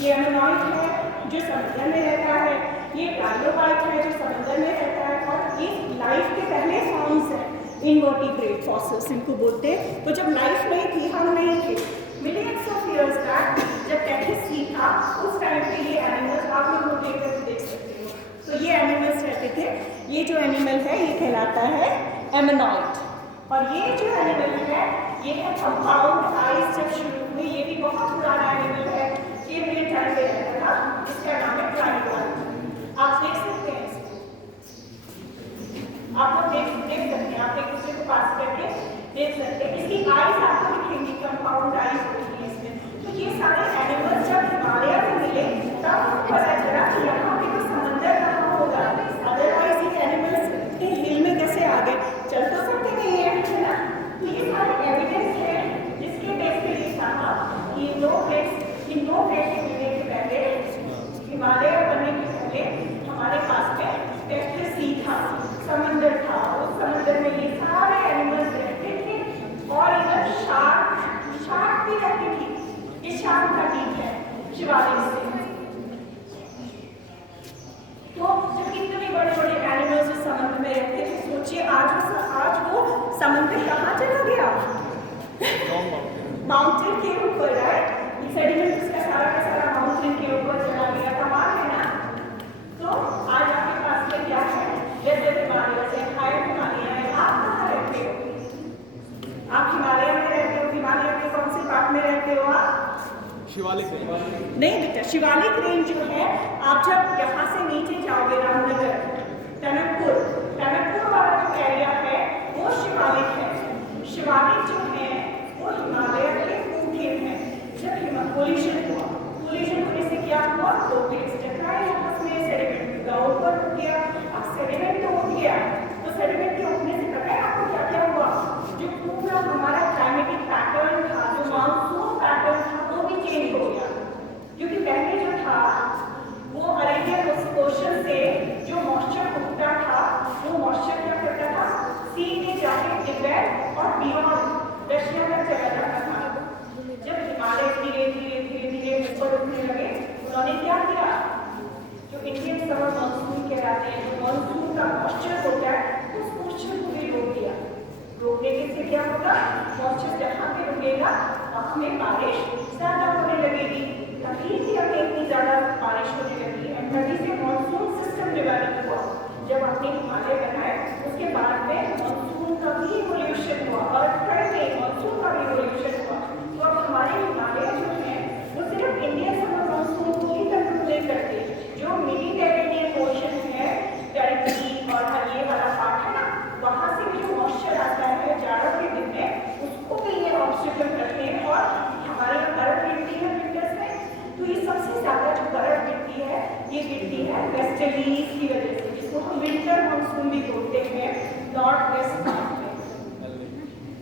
ये एमोनॉइड है जो समंदर में रहता है, ये ट्राइलोबाइट है जो समंदर में रहता है, और ये लाइफ के पहले फॉर्म्स हैं, इनवर्टिब्रेट फॉसिल्स इनको बोलते हैं। तो जब लाइफ नहीं थी, हम नहीं थे, मिलियंस ऑफ इयर्स बैक जब टेथिस सी था, उस टाइम पे ये एनिमल्स आप लोग रोटेट करके देख सकते हो, तो ये एनिमल्स रहते थे। ये जो एनिमल है ये कहलाता है एमोनॉइड, और ये जो एनिमल है ये है कंपाउंड आइज। जब शुरू हुई, ये भी बहुत पुराना एनिमल है, ये मेरे टाइम पे रहता था, इसका नाम है ट्राइलोबाइट। आप देख सकते हैं इसको, आप लोग देख सकते हैं, आप एक दूसरे को पास करके देख सकते हैं, इसकी आइज आपको दिखेंगी, कंपाउंड आइज होती है इसमें। तो ये सारे एनिमल्स जब हिमालय में मिले तब पता चला कि यहाँ पे तो समंदर कहाँ होगा, अदरवाइज ये एनिमल्स के हिल में कैसे आ गए, चल तो सकते नहीं है ना। तो ये सारे एविडेंस है जिसके बेस पे ये कहा कि इन दो प्लेट्स के मिलने के पहले, हिमालय बनने के पहले हमारे पास में टेथिस सी था, समंदर था, उस समंदर में ये सारे एनिमल्स रहते थे, और इधर शार्क भी रहती थी। ये शार्क का द्वीप है शिवालिक से। तो जब कितने बड़े बड़े एनिमल्स इस समुद्र में रहते थे, सोचिए आज वो समुद्र कहाँ चला गया, माउंटेन के ऊपर, राइट। सेडिमेंट उसका सारा का सारा माउंटेन के ऊपर चला गया, कमाल है ना। तो आज आपके पास में क्या है, जैसे हिमालय से हाई हिमालय है, आप कहाँ रहते हो, आप हिमालय में रहते हो, हिमालय के कौन से पार्ट में रहते हो आप, शिवालिक नहीं बेटा, शिवालिक रेंज जो है, आप जब यहाँ से नीचे जाओगे रामनगर, टनकपुर वाला जो एरिया है वो शिवालिक है। शिवालिक जो है वो हिमालय के ऊपर है। जब पोल्यूशन होने से क्या हुआ, दो प्लेट्स टकराए आपस में, सेडिमेंट का ऊपर उठ गया। अब सेडिमेंट तो उठ गया, तो सेडिमेंट के उठने से पता है आपको क्या क्या हुआ, जो पूरा हमारा क्लाइमेटिक पैटर्न था, जो मानसून पैटर्न था, वो भी चेंज हो गया। क्योंकि पहले जो था वो अरेबियन ओशन से जो मॉइस्चर उठता था, वो मॉइस्चर क्या करता था, सी में जाके तिब्बत और बियॉन्ड रशिया तक चला जाता था। जब हिमालय धीरे धीरे ऊपर उठने लगे, उन्होंने क्या किया, जो इंडियन समर मानसून कहलाते हैं, जो मानसून का मॉइस्चर होता है, उस मॉइस्चर को भी रोक दिया। रोकने से क्या होगा, मॉइस्चर जहाँ पे रुकेगा वहाँ में बारिश ज़्यादा होने लगेगी। तभी से हमें इतनी ज़्यादा बारिश होने लगी है, तभी से मानसून सिस्टम डेवलप हुआ। जब हमने हिमालय बनाए उसके बाद में मानसून का भी इवोल्यूशन हुआ, और मानसून का भी इवोल्यूशन हुआ। तो अब हमारे हिमालय जो है वो सिर्फ इंडियन समर मानसून को ही कंट्रोल नहीं करते, जो मेडिटेरेनियन ओशन है, टर्की और ये वाला पार्ट है ना, वहाँ से भी जो मॉइस्चर आता है जाड़ों के दिन में, उसको भी ये ऑब्स्टिकल करते हैं। और हमारे बर्फ गिरती है विंटर्स में, तो ये सबसे ज़्यादा जो बर्फ गिरती है, ये गिरती है वेस्टर्लीज की वजह से, जिसको हम विंटर मानसून भी बोलते हैं नॉर्थ वेस्ट में।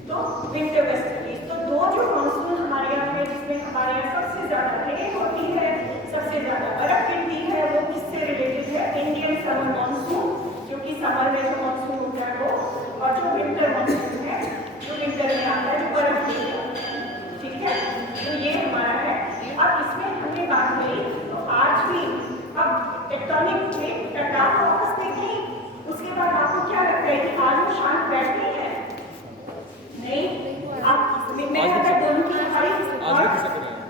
तो विंटर वेस्टर्लीज, तो दो जो मानसून हमारे यहाँ है, जिसमें हमारे यहाँ सबसे ज़्यादा रेन होती है, सबसे ज़्यादा बर्फ गिरती है, वो किससे रिलेटेड है, इंडियन समर मानसून, जो कि समर में जो मानसून होता है वो, और जो विंटर मानसून है जो विंटर में आता है, जो बर्फ गिरता है। ठीक है, तो ये हमारा है। अब इसमें हमने बात करी, तो आज भी अब टेक्टोनिक प्लेट टकराव आपस में थी, उसके बाद आपको क्या लगता है कि आज वो शांत बैठती है? नहीं। आप मैं अगर बोलूँ कि हमारी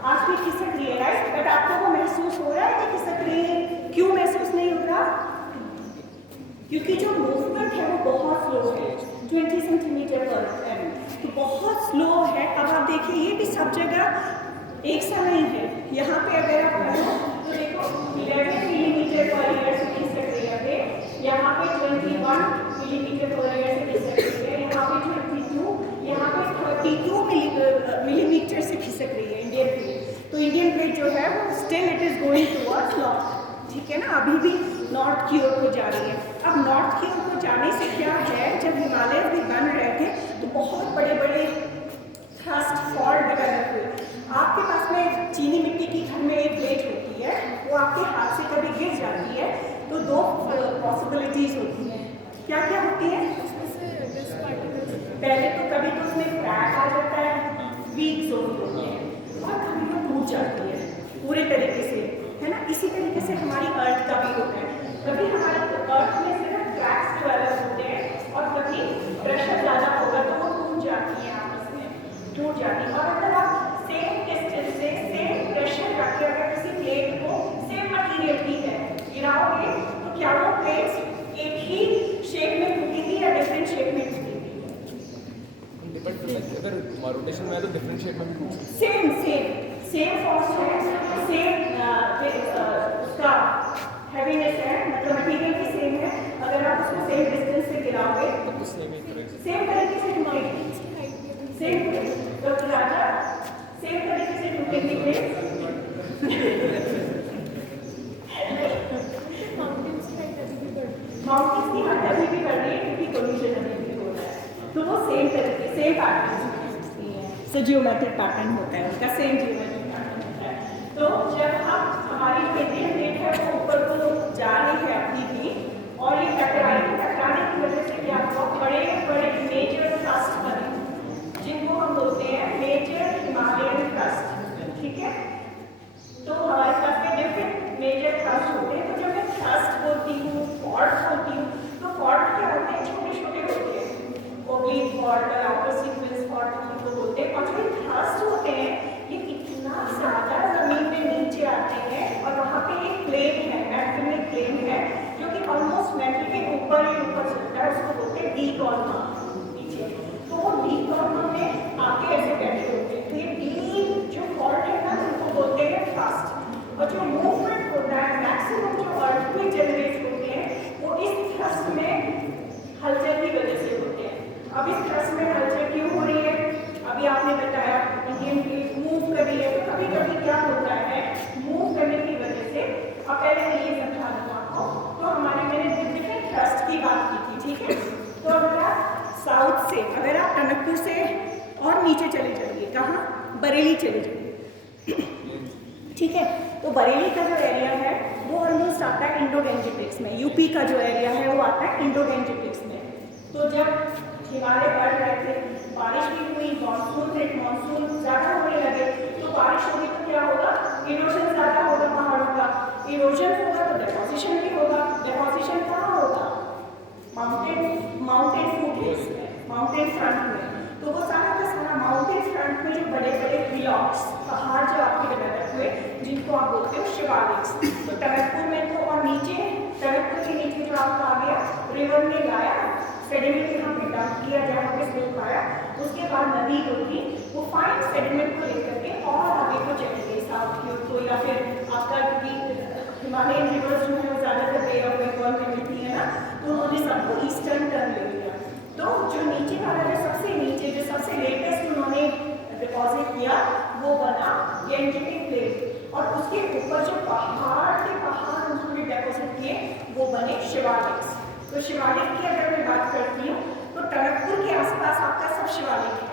आज भी खिसक रही है, राइट, बट आपको वो महसूस हो रहा है कि खिसक रही है? क्यों महसूस नहीं हो रहा? क्योंकि जो मूवमेंट है वो बहुत स्लो है, 20 सेंटीमीटर पर एम, तो बहुत स्लो है। अब आप देखिए ये भी सब जगह एक सा नहीं है। यहाँ पे अगर आप करो तो देखो 11 मिलीमीटर पर ईयर से खिसक रही है, यहाँ पे 21 मिलीमीटर पर ईयर से खिसक रही है, यहाँ पे 22, यहाँ पे 32 मिलीमीटर से खिसक रही है इंडियन प्लेट। तो इंडियन प्लेट जो है वो still it is going towards north, ठीक है ना, अभी भी नॉर्थ की ओर को जा रही है। अब नॉर्थ की ओर को जाने से क्या है, जब हिमालय भी बन रहे थे तो बहुत बड़े बड़े थ्रस्ट फॉल्ट डेवलप हुए। आपके पास में चीनी मिट्टी की घर में एक प्लेट होती है, वो आपके हाथ से कभी गिर जाती है, तो दो पॉसिबिलिटीज होती हैं। क्या क्या होती है? पहले तो कभी तो उसमें क्रैक आ जाता है, वीक जोन होती है, और कभी तो टूट जाती है पूरे तरीके से, है ना। इसी तरीके से हमारी अर्थ का भी होता है, कभी हमारी अर्थ में सिर्फ क्रैक्स डेवलप होते हैं, और कभी प्रेशर ज़्यादा होगा तो वो टूट जाती है, आपस में टूट जाती है। और अगर आप सेम डिस्टेंस से सेम प्रेशर रख के अगर किसी प्लेट को सेम मटीरियल की है गिराओगे, तो क्या वो प्लेट्स एक ही शेप में टूटेगी या डिफरेंट शेप में टूटेगी? अगर रोटेशन में है तो डिफरेंट शेप में भी टूट सकती है। सेम फोर्स है, सेम उसका हैवीनेस है, मतलब मटीरियल भी सेम है, अगर आप उसको सेम डिस्टेंस से गिराओगे तो सेम तरीके से टूटेगी। सेम डॉक्टर राजा सेम तरीके से टूटेगी प्लेट। माउंटेन्स की हद अभी भी बढ़ रही है क्योंकि पोल्यूशन अभी भी हो रहा है, तो वो सेम तरीके सेम पैटर्न से जियोमेट्रिक पैटर्न होता है, उसका सेम जियोमेट्रिक पैटर्न होता है। तो जब हम हमारी इंडियन प्लेट है वो ऊपर को जा रही है अभी भी, और ये टकराने की वजह से क्या हुआ, बड़े बड़े मेजर थ्रस्ट बने, जिनको हम बोलते हैं मेजर हिमालयन थ्रस्ट, ठीक है। तो हमारे पास में डिफरेंट मेजर थ्रस्ट होते हैं। तो जब मैं थ्रस्ट बोलती हूँ, फॉल्ट होती हूँ, तो फॉल्ट क्या होते हैं, छोटे छोटे होते हैं, oblique fault, outer sequence fault जिनको बोलते हैं। और जो थ्रस्ट होते हैं ये इतना ज़्यादा ज़मीन में नीचे आते हैं, और वहाँ पे एक प्लेन है, मैग्नेटिक प्लेन है, जो कि ऑलमोस्ट मेटल के ऊपर ही ऊपर चलता है, उसको बोलते हैं डी कॉर्मा नीचे। तो वो डी कॉर्मा में आके ऐसे बैठे होते हैं। तो ये डी जो फॉल्ट है ना, उनको बोलते में हलचल क्यों हो रही है? अभी आपने बताया इंडियन प्लेट मूव कर रही है, तो कभी कभी क्या होता है, मूव करने की वजह से, अब पहले मैं ये समझा दूँ आपको, तो हमारे मैंने डिफरेंट ट्रस्ट की बात की थी, ठीक है? तो अगर आप साउथ से, अगर आप टनकपुर से और नीचे चले जाइए, कहाँ? बरेली चले जाइए, ठीक है? तो बरेली का जो एरिया है वो ऑलमोस्ट आता है इंडो गैंजेटिक्स में, यूपी का जो एरिया है वो आता है इंडो गैंजेटिक्स में। तो जब हिमालय बढ़ रहे थे, बारिश भी हुई, मानसून ज़्यादा होने लगे, तो बारिश होगी तो क्या होगा? इरोजन ज़्यादा होगा पहाड़ों का, इरोजन होगा तो डेपोजिशन भी होगा। डेपोजिशन कहाँ होगा? माउंटेन फुटहिल्स में, माउंटेन फ्रंट में। तो वो सारा का सारा माउंटेन फ्रंट में जो बड़े बड़े हिलॉक्स, पहाड़ जो आपके डेवलप हुए, जिनको आप बोलते हो शिवालिक्स, तो टनकपुर में तो, और नीचे टनकपुर के नीचे जो आपका आ गया, रिवर ने लाया सेडिमेंट यहाँ पे डंप किया, जहाँ पे स्लोप आया, उसके बाद नदी जो थी वो फाइन सेडिमेंट को लेकर के और आगे को चली गई साउथ की ओर, तो या फिर आपका हिमालयन रिवर्स जो है वो ज़्यादातर बे ऑफ बंगाल में मिलती है ना, तो उन्होंने सबको ईस्टर्न टर्न ले लिया। तो जो नीचे वाला, जो सबसे नीचे, जो सबसे लेटेस्ट उन्होंने डिपॉजिट किया वो बना गैंजेटिक प्लेट, और उसके ऊपर जो पहाड़ के पहाड़ उन्होंने डिपॉजिट किए वो बने शिवालिक्स। तो शिवालिक की अगर मैं बात करती हूँ तो टनकपुर के आसपास आपका सब शिवालिक है।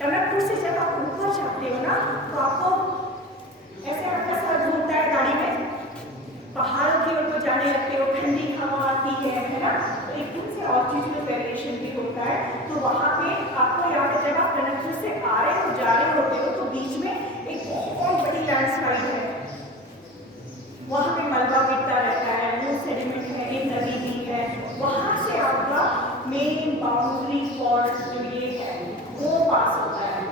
टनकपुर से जब आप ऊपर जाते हो ना तो आपको ऐसे आपका सर घूमता है गाड़ी में, पहाड़ों की ओर को जाने लगते हो, ठंडी हवा आती है ना, तो एकदम से ऑल्टीट्यूड वेरिएशन भी होता है। तो वहाँ पे आपको याद है जब आप टनकपुर से आ रहे हो, जा रहे होते हो, तो बीच में एक बहुत बड़ी लैंडस्लाइड है, वहाँ पे मलबा गिरता रहता है, वो सेडिमेंट है, एक नदी भी है, वहाँ से आपका मेन बाउंड्री फॉल्ट जो ये है वो पास होता है,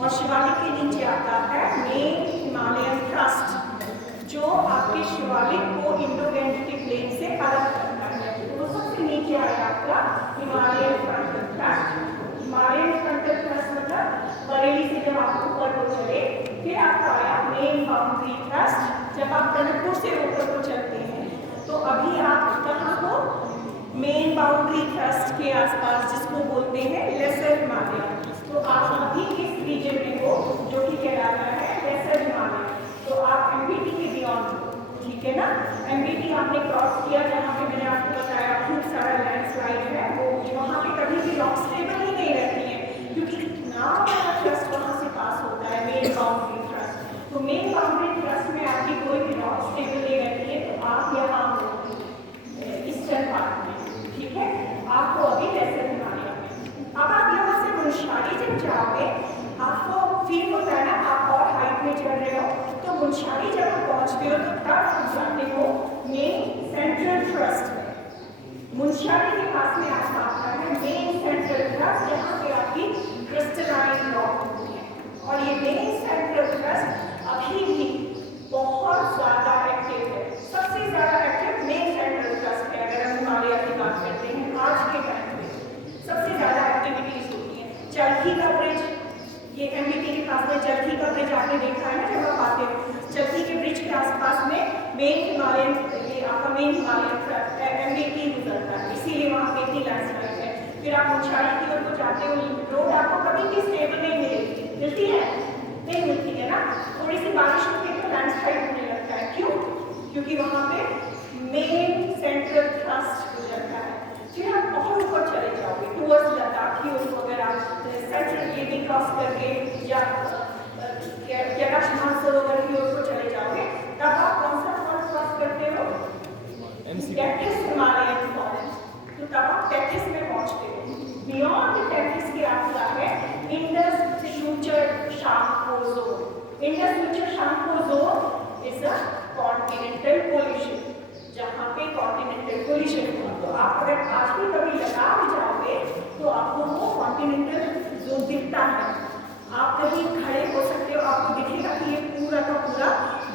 और शिवालिक के नीचे आता है मेन हिमालयन थ्रस्ट, जो आपके शिवालिक को इंडो गैंजेटिक प्लेन से अलग करता है। तो सबसे नीचे आया आपका Himalayan frontal thrust. Himalayan frontal thrust मतलब बरेली से जब आप ऊपर को चले, फिर आपका आया मेन बाउंड्री थ्रस्ट। जब आप टनकपुर से ऊपर को चलते हैं तो अभी आप कहाँ हो? मेन बाउंड्री थ्रस्ट के आसपास, जिसको बोलते हैं लेसर हिमालय। तो आप अभी इस रीजन में हो जो कि कहलाता है लेसर हिमालय। तो आप एमबीटी के बियॉन्ड हो, ठीक है ना? एमबीटी आपने क्रॉस किया, जहाँ पे मैंने आपको बताया खूब सारा लैंडस्लाइड है, वो वहाँ पे कभी भी रॉक स्टेबल ही नहीं रहती है, क्योंकि इतना बड़ा थ्रस्ट वहाँ से पास होता है, मेन बाउंड्री थ्रस्ट। तो मेन बाउंड्री थ्रस्ट में आपकी कोई भी रॉक स्टेबल नहीं रहती है, तो आप यहाँ हो ईस्टर्न पार्ट में, ठीक है? आपको अभी लेसर हिमालय में। अब आप यहाँ से मुनस्यारी जब जाओगे, आपको फील होता है ना आप और हाइट में चढ़ रहे हो, तो मुनस्यारी जब आप पहुँचते हो तो तब आप जाते हो मेन सेंट्रल थ्रस्ट में। मुनस्यारी के पास में आपका आता है मेन सेंट्रल थ्रस्ट, जहाँ पे आपकी क्रिस्टलाइन रॉक होती है, और ये मेन सेंट्रल थ्रस्ट अभी भी बहुत ज़्यादा एक्टिव है। सबसे ज़्यादा एक्टिव मेन सेंट्रल थ्रस्ट है। अगर हम हिमालय की बात करते हैं आज के टाइम में सबसे ज़्यादा एक्टिविटीज़ होती हैं। चरखी का ब्रिज, ये एमबीटी के पास में चरखी का ब्रिज आपने देखा है ना जब आप आते हो, चरखी के ब्रिज के आसपास में मेन हिमालयन, ये आपका मेन हिमालयन एमबीटी गुजरता है, इसीलिए वहाँ पे इतनी लैंडस्लाइड है। फिर आप मुनस्यारी की ओर को जाते हो, रोड आपको कभी भी स्टेबल नहीं मिलेगी, मिलती है? नहीं मिलती है ना? थोड़ी सी बारिश होती है तो लैंडस्लाइड होने लगता है। क्यों? क्योंकि वहाँ पे मेन सेंट्रल थ्रस्ट गुजरता है। फिर हम और ऊपर चले जाओगे टूवर्ड्स लद्दाख की ओर, अगर आप सेंट्रल ये भी क्रॉस करके या कैलाश मानसरोवर की ओर को चले जाओगे, तब आप कौन सा फॉल्ट क्रॉस करते हो? Tethys Himalayan fault. तो तब आप टेथिस में पहुँचते हो। बियॉन्ड टेथिस के आता है Indus suture Tsangpo zone. Indus suture Tsangpo zone is a continental collision, जहाँ पे कॉन्टिनेंटल कोलिशन हुआ। तो आप अगर आज भी कभी लद्दाख जाओगे तो आपको वो कॉन्टिनेंटल जोन दिखता है। आप कहीं खड़े हो सकते हो, आपको दिखेगा कि ये पूरा का पूरा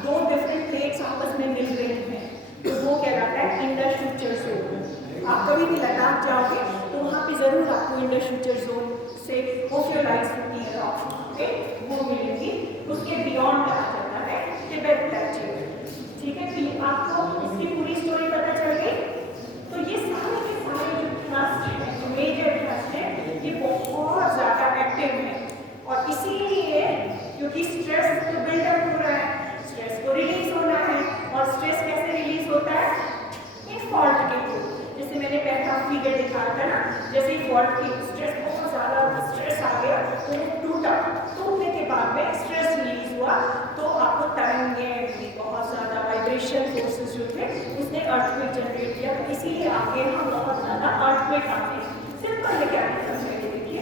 दो डिफरेंट प्लेट्स आपस में मिल रही हैं, तो वो कहलाता है इंडस फ्यूचर जोन। आप कभी भी लद्दाख जाओगे तो वहाँ पे ज़रूर आपको इंडस फ्यूचर जोन से ओफियोलाइज होती है रॉक्स पे वो मिलेगी। उसके बियॉन्ड कहा जाता है तिब्बत प्लेट्यू, ठीक है? कि आपको इसकी पूरी स्टोरी पता चल गई। तो ये सारे के सारे जो थ्रस्ट है, जो मेजर थ्रस्ट है, ये बहुत और इसीलिए क्योंकि स्ट्रेस तो बिल्डअप हो रहा है, स्ट्रेस को रिलीज होना है, और स्ट्रेस कैसे रिलीज होता है? इन फॉल्ट के थ्रू। जैसे मैंने पहला फिगर दिखाया था ना, जैसे फॉल्ट की स्ट्रेस बहुत ज़्यादा स्ट्रेस आ गया तो वो टूटा, टूटने के बाद में स्ट्रेस रिलीज हुआ तो आपको तरंगें, बहुत ज़्यादा वाइब्रेशन फोर्सेस जो थे उसने अर्थक्वेक जनरेट किया। तो इसीलिए आगे हम बहुत ज़्यादा अर्थक्वेक आते हैं। सिंपल मैकेनिज्म है, देखिए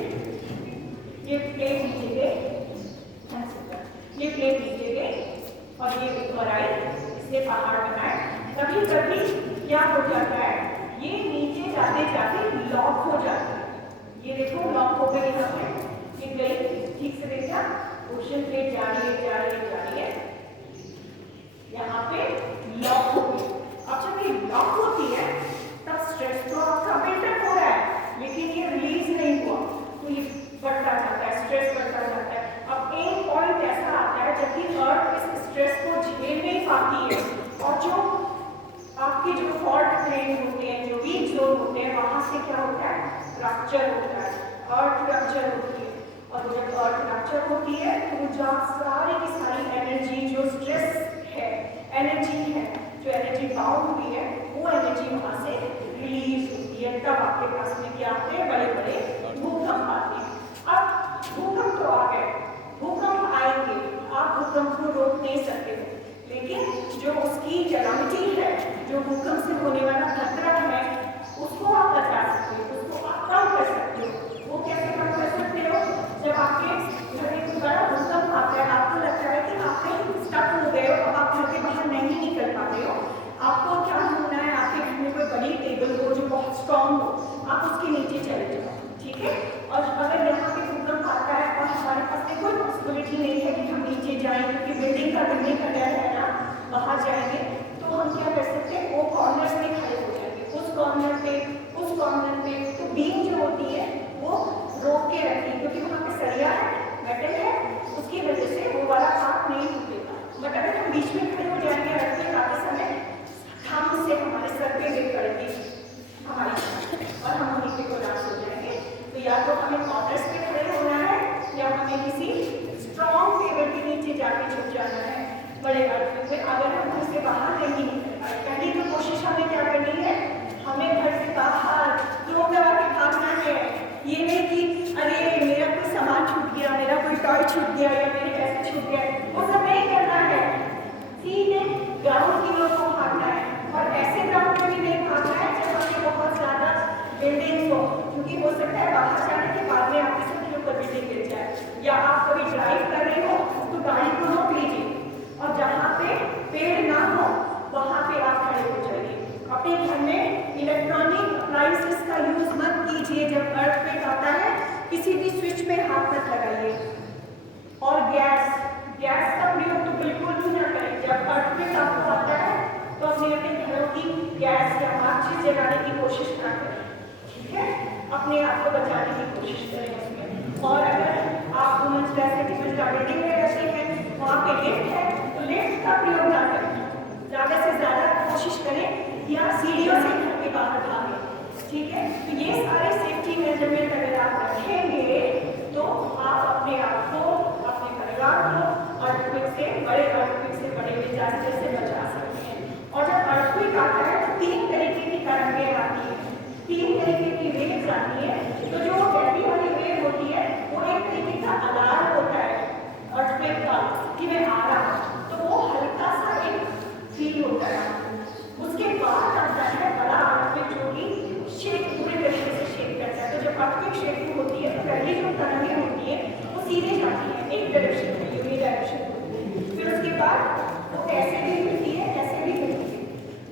ये प्लेट नीचे गई, ये प्लेट नीचे गई और ये ऊपर आई, इसने पहाड़ बनाए। कभी कभी क्या हो जाता है, ये नीचे जाते जाते लॉक हो जाता है। ये देखो लॉक हो गई, यहाँ पे ये गई, ठीक से देखा, ओशन प्लेट जा रही है, जा रही है, जा रही है, यहाँ पे लॉक हो गई। अब जब ये लॉक होती है तब स्ट्रेस तो आपका बिल्डअप हो रहा है, लेकिन ये रिलीज नहीं हुआ तो ये बढ़ता जाता है, स्ट्रेस बढ़ता जाता है। अब एक पॉइंट ऐसा आता है जब कि अर्थ इस स्ट्रेस को झेल नहीं पाती है और जो आपके जो फॉल्ट प्लेन होते हैं, जो वीक जोन होते हैं, वहां से क्या होता है? फ्रैक्चर होता है, अर्थ रप्चर होती है। और जब अर्थ रप्चर होती है तो जहाँ सारी की सारी एनर्जी, जो स्ट्रेस है, एनर्जी है, जो एनर्जी बाउंड हुई है, वो एनर्जी वहां से रिलीज होती है। तब आपके पास में क्या आते हैं? बड़े बड़े भूकंप आते हैं। अब भूकंप तो आ गए, भूकंप आएंगे, आप भूकंप को रोक नहीं सकते, लेकिन जो उसकी कैलामिटी है, जो भूकंप से होने वाला खतरा है, उसको आप बचा सकते हो, उसको आप कम कर सकते हो। वो कैसे कम कर सकते हो? जब आपके घर में कोई बड़ा भूकंप आता है, आपको लगता है कि आप कहीं स्टक हो गए हो, अब आप घर के बाहर नहीं निकल पा रहे हो, आपको क्या ढूंढना है? आपके घर में कोई बड़ी टेबल हो जो बहुत स्ट्रॉन्ग हो, आप उसके नीचे चले जाओ, ठीक है? और अगर यहाँ पे भूकंप आता है और हमारे पास में कोई पॉसिबिलिटी नहीं है कि हम नीचे जाएं, क्योंकि बिल्डिंग का गिरने का डर है ना, बाहर जाएंगे, तो हम क्या कर सकते हैं? वो कॉर्नर्स में खड़े हो जाएंगे, उस कॉर्नर पे, उस कॉर्नर पे। तो बीम जो होती है वो रोक के रखती है, क्योंकि वहाँ पे सरिया है, मेटल है, उसकी वजह से वो वाला हाथ नहीं टूटेगा। बट अगर हम बीच में खड़े हो जाएंगे रखते आते समय, हम से हमारे सर पे गिर पड़ेगी हमारी, और हम वहीं पे कोलैप्स हो जाएंगे। तो या तो हमें कॉर्नर्स पे खड़े होना है, या हमें किसी स्ट्रॉन्ग टेबल के नीचे जाके छुप जाना है बड़े अर्थक्वेक में। अगर हम घर से बाहर नहीं निकल पाए, पहली तो कोशिश हमें क्या करनी है? हमें घर से बाहर क्यों दबा के भागना है। ये नहीं कि अरे मेरा कोई सामान छूट गया, मेरा कोई टॉय छूट गया, या मेरे पैसे छूट गए, वो सब नहीं करना है। सीधे ग्राउंड की ओर को भागना है, और ऐसे ग्राउंड में भी नहीं भागना है जहाँ पे बहुत ज़्यादा बिल्डिंग्स हो, क्योंकि हो सकता है बाहर जाने के बाद में आपके सबके ऊपर बिल्डिंग गिर जाए, या आप कभी ड्राइव कर रहे हो तो गाड़ी को रोक लीजिए, और जहाँ पे पेड़ ना हो वहाँ पे आप खड़े हो जाइए। अपने घर में इलेक्ट्रॉनिक अप्लायंसेस का यूज मत कीजिए जब अर्थक्वेक आता है, किसी भी स्विच पे हाथ मत लगाइए। और गैस का प्रयोग तो बिल्कुल भी ना करें। जब अर्थक्वेक आपको आता है तो अपने घरों की गैस या माचिस जलाने की कोशिश ना करें, ठीक है? अपने आप को बचाने की कोशिश करें उसमें। और अगर आप वुमेन्स फैसिलिटी का बिल्डिंग में रहते हैं, वहाँ पे लिफ्ट है तो लिफ्ट का प्रयोग ना करें, ज़्यादा से ज़्यादा कोशिश करें या सीढ़ियों से घर के बाहर भागें, ठीक है? तो ये सारे सेफ्टी मेजरमेंट अगर आप रखेंगे तो आप अपने आप को, अपने परिवार को अर्थक्वेक से, बड़े अर्थक्वेक से, बड़े डिजास्टर से बचा सकते हैं। और जब अर्थक्वेक आता है तो 3 तरीके की तरंगें आती हैं, 3 तरीके की वेव्स आती है। तो जो पहली वाली वेव होती है वो एक तरीके का अलार्म होता है अर्थक्वेक का कि मैं आ रहा हूँ, तो वो हल्का सा एक फील होता है। उसके बाद आता है बड़ा अर्थक्वेक जो कि शेक, पूरे तरीके से शेक करता है। तो जब अर्थक्वेक शेक होती है तो पहली जो तरंगें होती है वो सीधे जाती है एक डायरेक्शन में, यूनिडायरेक्शन होती है। फिर उसके बाद वो ऐसे भी मिलती है, ऐसे भी मिलती है,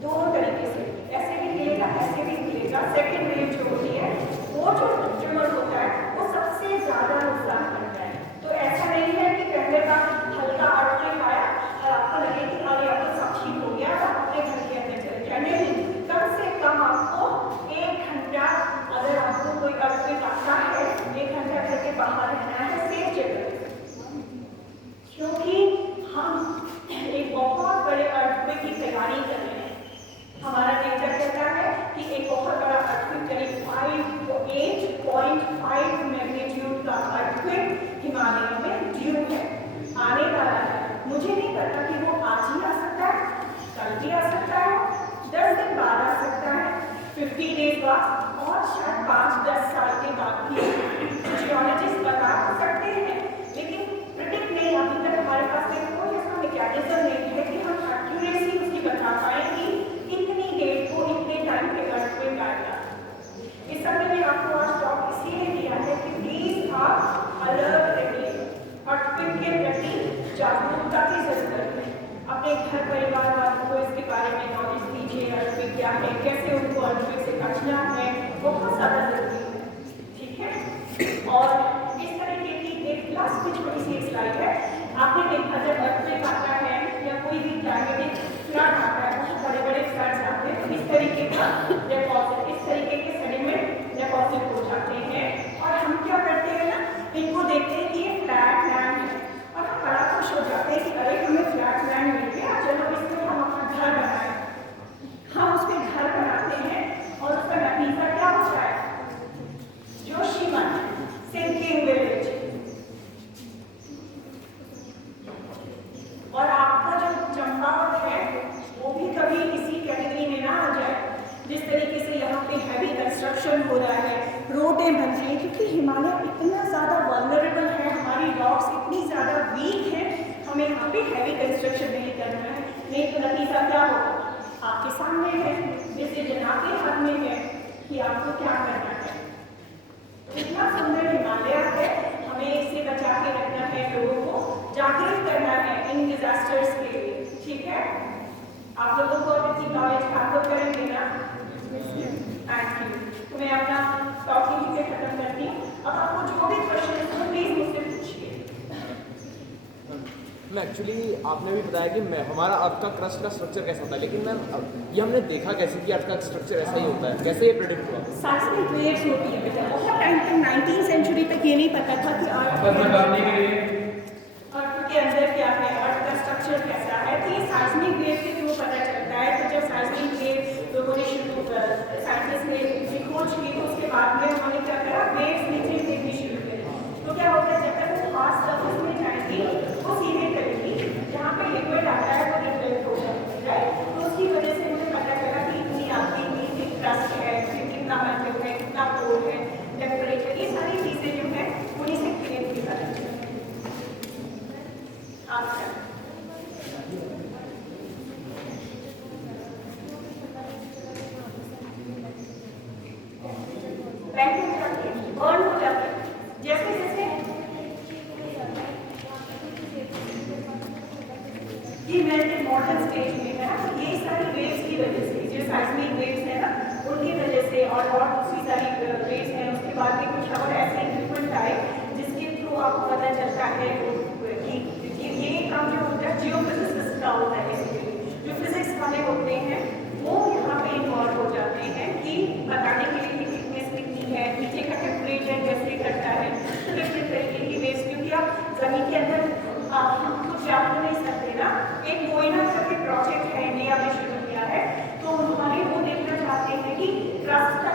दोनों तरीके से, ऐसे भी मिलेगा, ऐसे भी मिलेगा। सेकेंड वेव जो होती है वो जो ट्रिमर होता है वो सबसे ज़्यादा नुकसान करता है। तो ऐसा नहीं है कि पहले का हल्का अर्थक्वेक आया और आपको लगे कि अरे अब तो सब ठीक हो गया, आप अपने घर के अंदर चले जाए, नहीं। कम से कम आपको 1 घंटा, अगर आपको कोई अर्थक्वेक आता है, 1 घंटा घर के बाहर रहना है, सेफ जगह, क्योंकि हम एक बहुत बड़े अर्थक्वेक की तैयारी कर रहे हैं। हमारा नेचर कहता है कि एक बहुत बड़ा अर्थक्वेक करीब 8.5 मैग्नीट्यूड का अर्थक्वेक अर्थक्वेक हिमालय में ड्यू है, आने वाला है। मुझे नहीं पता कि वो आज ही आ सकता है, कल भी आ सकता है, 10 दिन बाद आ सकता है, 50 डेज बाद और शायद 5-10 साल के बाद भी। जियोलॉजिस्ट बता सकते हैं, लेकिन प्रिडिक्ट नहीं, अभी तक हमारे पास कोई ऐसा मैकेनिज्म नहीं है कि हम एक्यूरेसी उसकी बता पाए कि इतनी डेट को इतने टाइम के अर्थक्वेक आएगा। इस समय में आपको आज टॉक इसीलिए दिया है कि प्लीज आप अलर्ट रहिए, अर्थक्वेक के प्रति जागरूकता की जरूरत है। अपने घर परिवार वालों को इसके बारे में नॉलेज दीजिए, अर्थक्वेक क्या है, कैसे उनको अर्थक्वेक से बचना है, बहुत ज़्यादा जरूरी है, ठीक है। और इस तरीके की एक लास्ट में छोटी सी स्लाइड है। आपने देखा जब अर्थक्वेक आता है या कोई भी क्लाइमेटिक फ्लड आता है, बहुत बड़े बड़े फ्लड्स आते हैं, तो इस तरीके का डिपॉजिट, इस तरीके के सेडिमेंट डिपॉजिट हो जाते हैं और हम क्या करते हैं ना, इनको देखते हैं कि ये फ्लैट लैंड है और हम बड़ा खुश हो जाते हैं कि अरे हमें फ्लैट लैंड मिल गया, चलो इसमें हम अपना घर बनाएं। हम उस पर घर बनाते हैं और उसका नतीजा क्या होता है? Joshimath, sinking village. और आपका जो चंपावत है वो भी कभी इसी कैटेगरी में ना आ जाए। जिस तरीके से यहाँ पे हैवी कंस्ट्रक्शन हो रहा है, रोडें बन रही हैं, क्योंकि हिमालय इतना ज़्यादा वल्नरेबल है, हमारी रॉक्स इतनी ज़्यादा वीक है, हमें यहाँ पे हैवी कंस्ट्रक्शन नहीं करना है, नहीं तो नतीजा क्या होगा? आपके सामने है, डिसीजन आपके हाथ में है कि आपको क्या करना है। इतना सुंदर हिमालय है, हमें इसे बचा के रखना है, लोगों को जागरूक करना है इन डिजास्टर्स के लिए, ठीक है। आप लोगों को अब इतनी नॉलेज प्राप्त करेंगे ना? Thank you. तो मैं अपना टॉक यहीं पे खत्म करती हूँ। अब आपको जो भी क्वेश्चन हो प्लीज मुझसे पूछिए। मैं एक्चुअली आपने भी बताया कि हमारा अर्थ का क्रस्ट का स्ट्रक्चर कैसा होता है, लेकिन मैम ये हमने देखा कैसे कि अर्थ का स्ट्रक्चर ऐसा ही होता है, कैसे ये प्रेडिक्ट हुआ? साइंटिफिक वेव्स होती है बेटा, बहुत टाइम तक 19वीं सेंचुरी तक ये नहीं पता था कि अर्थ के अंदर क्या है, अर्थ का स्ट्रक्चर कैसा है। तो ये साइंटिफिक वेव के थ्रू पता चलता है। तो जब साइंटिफिक वेव लोगों ने साइंटिस्ट ने खोज की, तो उसके बाद में उन्होंने क्या करा, वेव्स नीचे देखनी शुरू करी। तो क्या होता है, जब तक वो खास सरफेस में जाएगी वो सीधे करेगी, जहाँ पे लिक्विड आता है वो रिफ्लेक्ट होगा, राइट। तो उसकी वजह से मुझे पता चला कि इतनी आपकी नीचे क्रस्ट है, फिर कितना मंजर है, कितना कोल्ड है, टेम्परेचर, ये सारी चीज़ें जो है उन्हीं से क्रिएट की जाती है। अच्छा, बैंक हो जाती है, बर्न हो जाती है, जैसे जैसे ये मेरे मॉडर्न स्टेज में है ना, तो ये सारी वेव्स की वजह से, जो साइस्मिक वेव्स है ना उनकी वजह से, और दूसरी सारी वेव्स हैं, उसके बाद भी कुछ और ऐसे इक्विपमेंट आए जिसके थ्रू आपको पता चलता है कि ये काम जो होता है जियोफिजिसिस्ट का होता है। जो फिजिक्स वाले होते हैं वो यहाँ पे इन्वॉल्व हो जाते हैं कि बताने के लिए कि थिकनेस कितनी है, नीचे का टेम्परेचर कैसे करता है, डिफरेंट तरीके की वेव्स, क्योंकि आप जमीन के अंदर हम कुछ जा तो नहीं सकते ना। एक मोइना करके प्रोजेक्ट है, इंडिया में शुरू किया है, तो उन्होंने वो देखना चाहते हैं कि क्रस्ट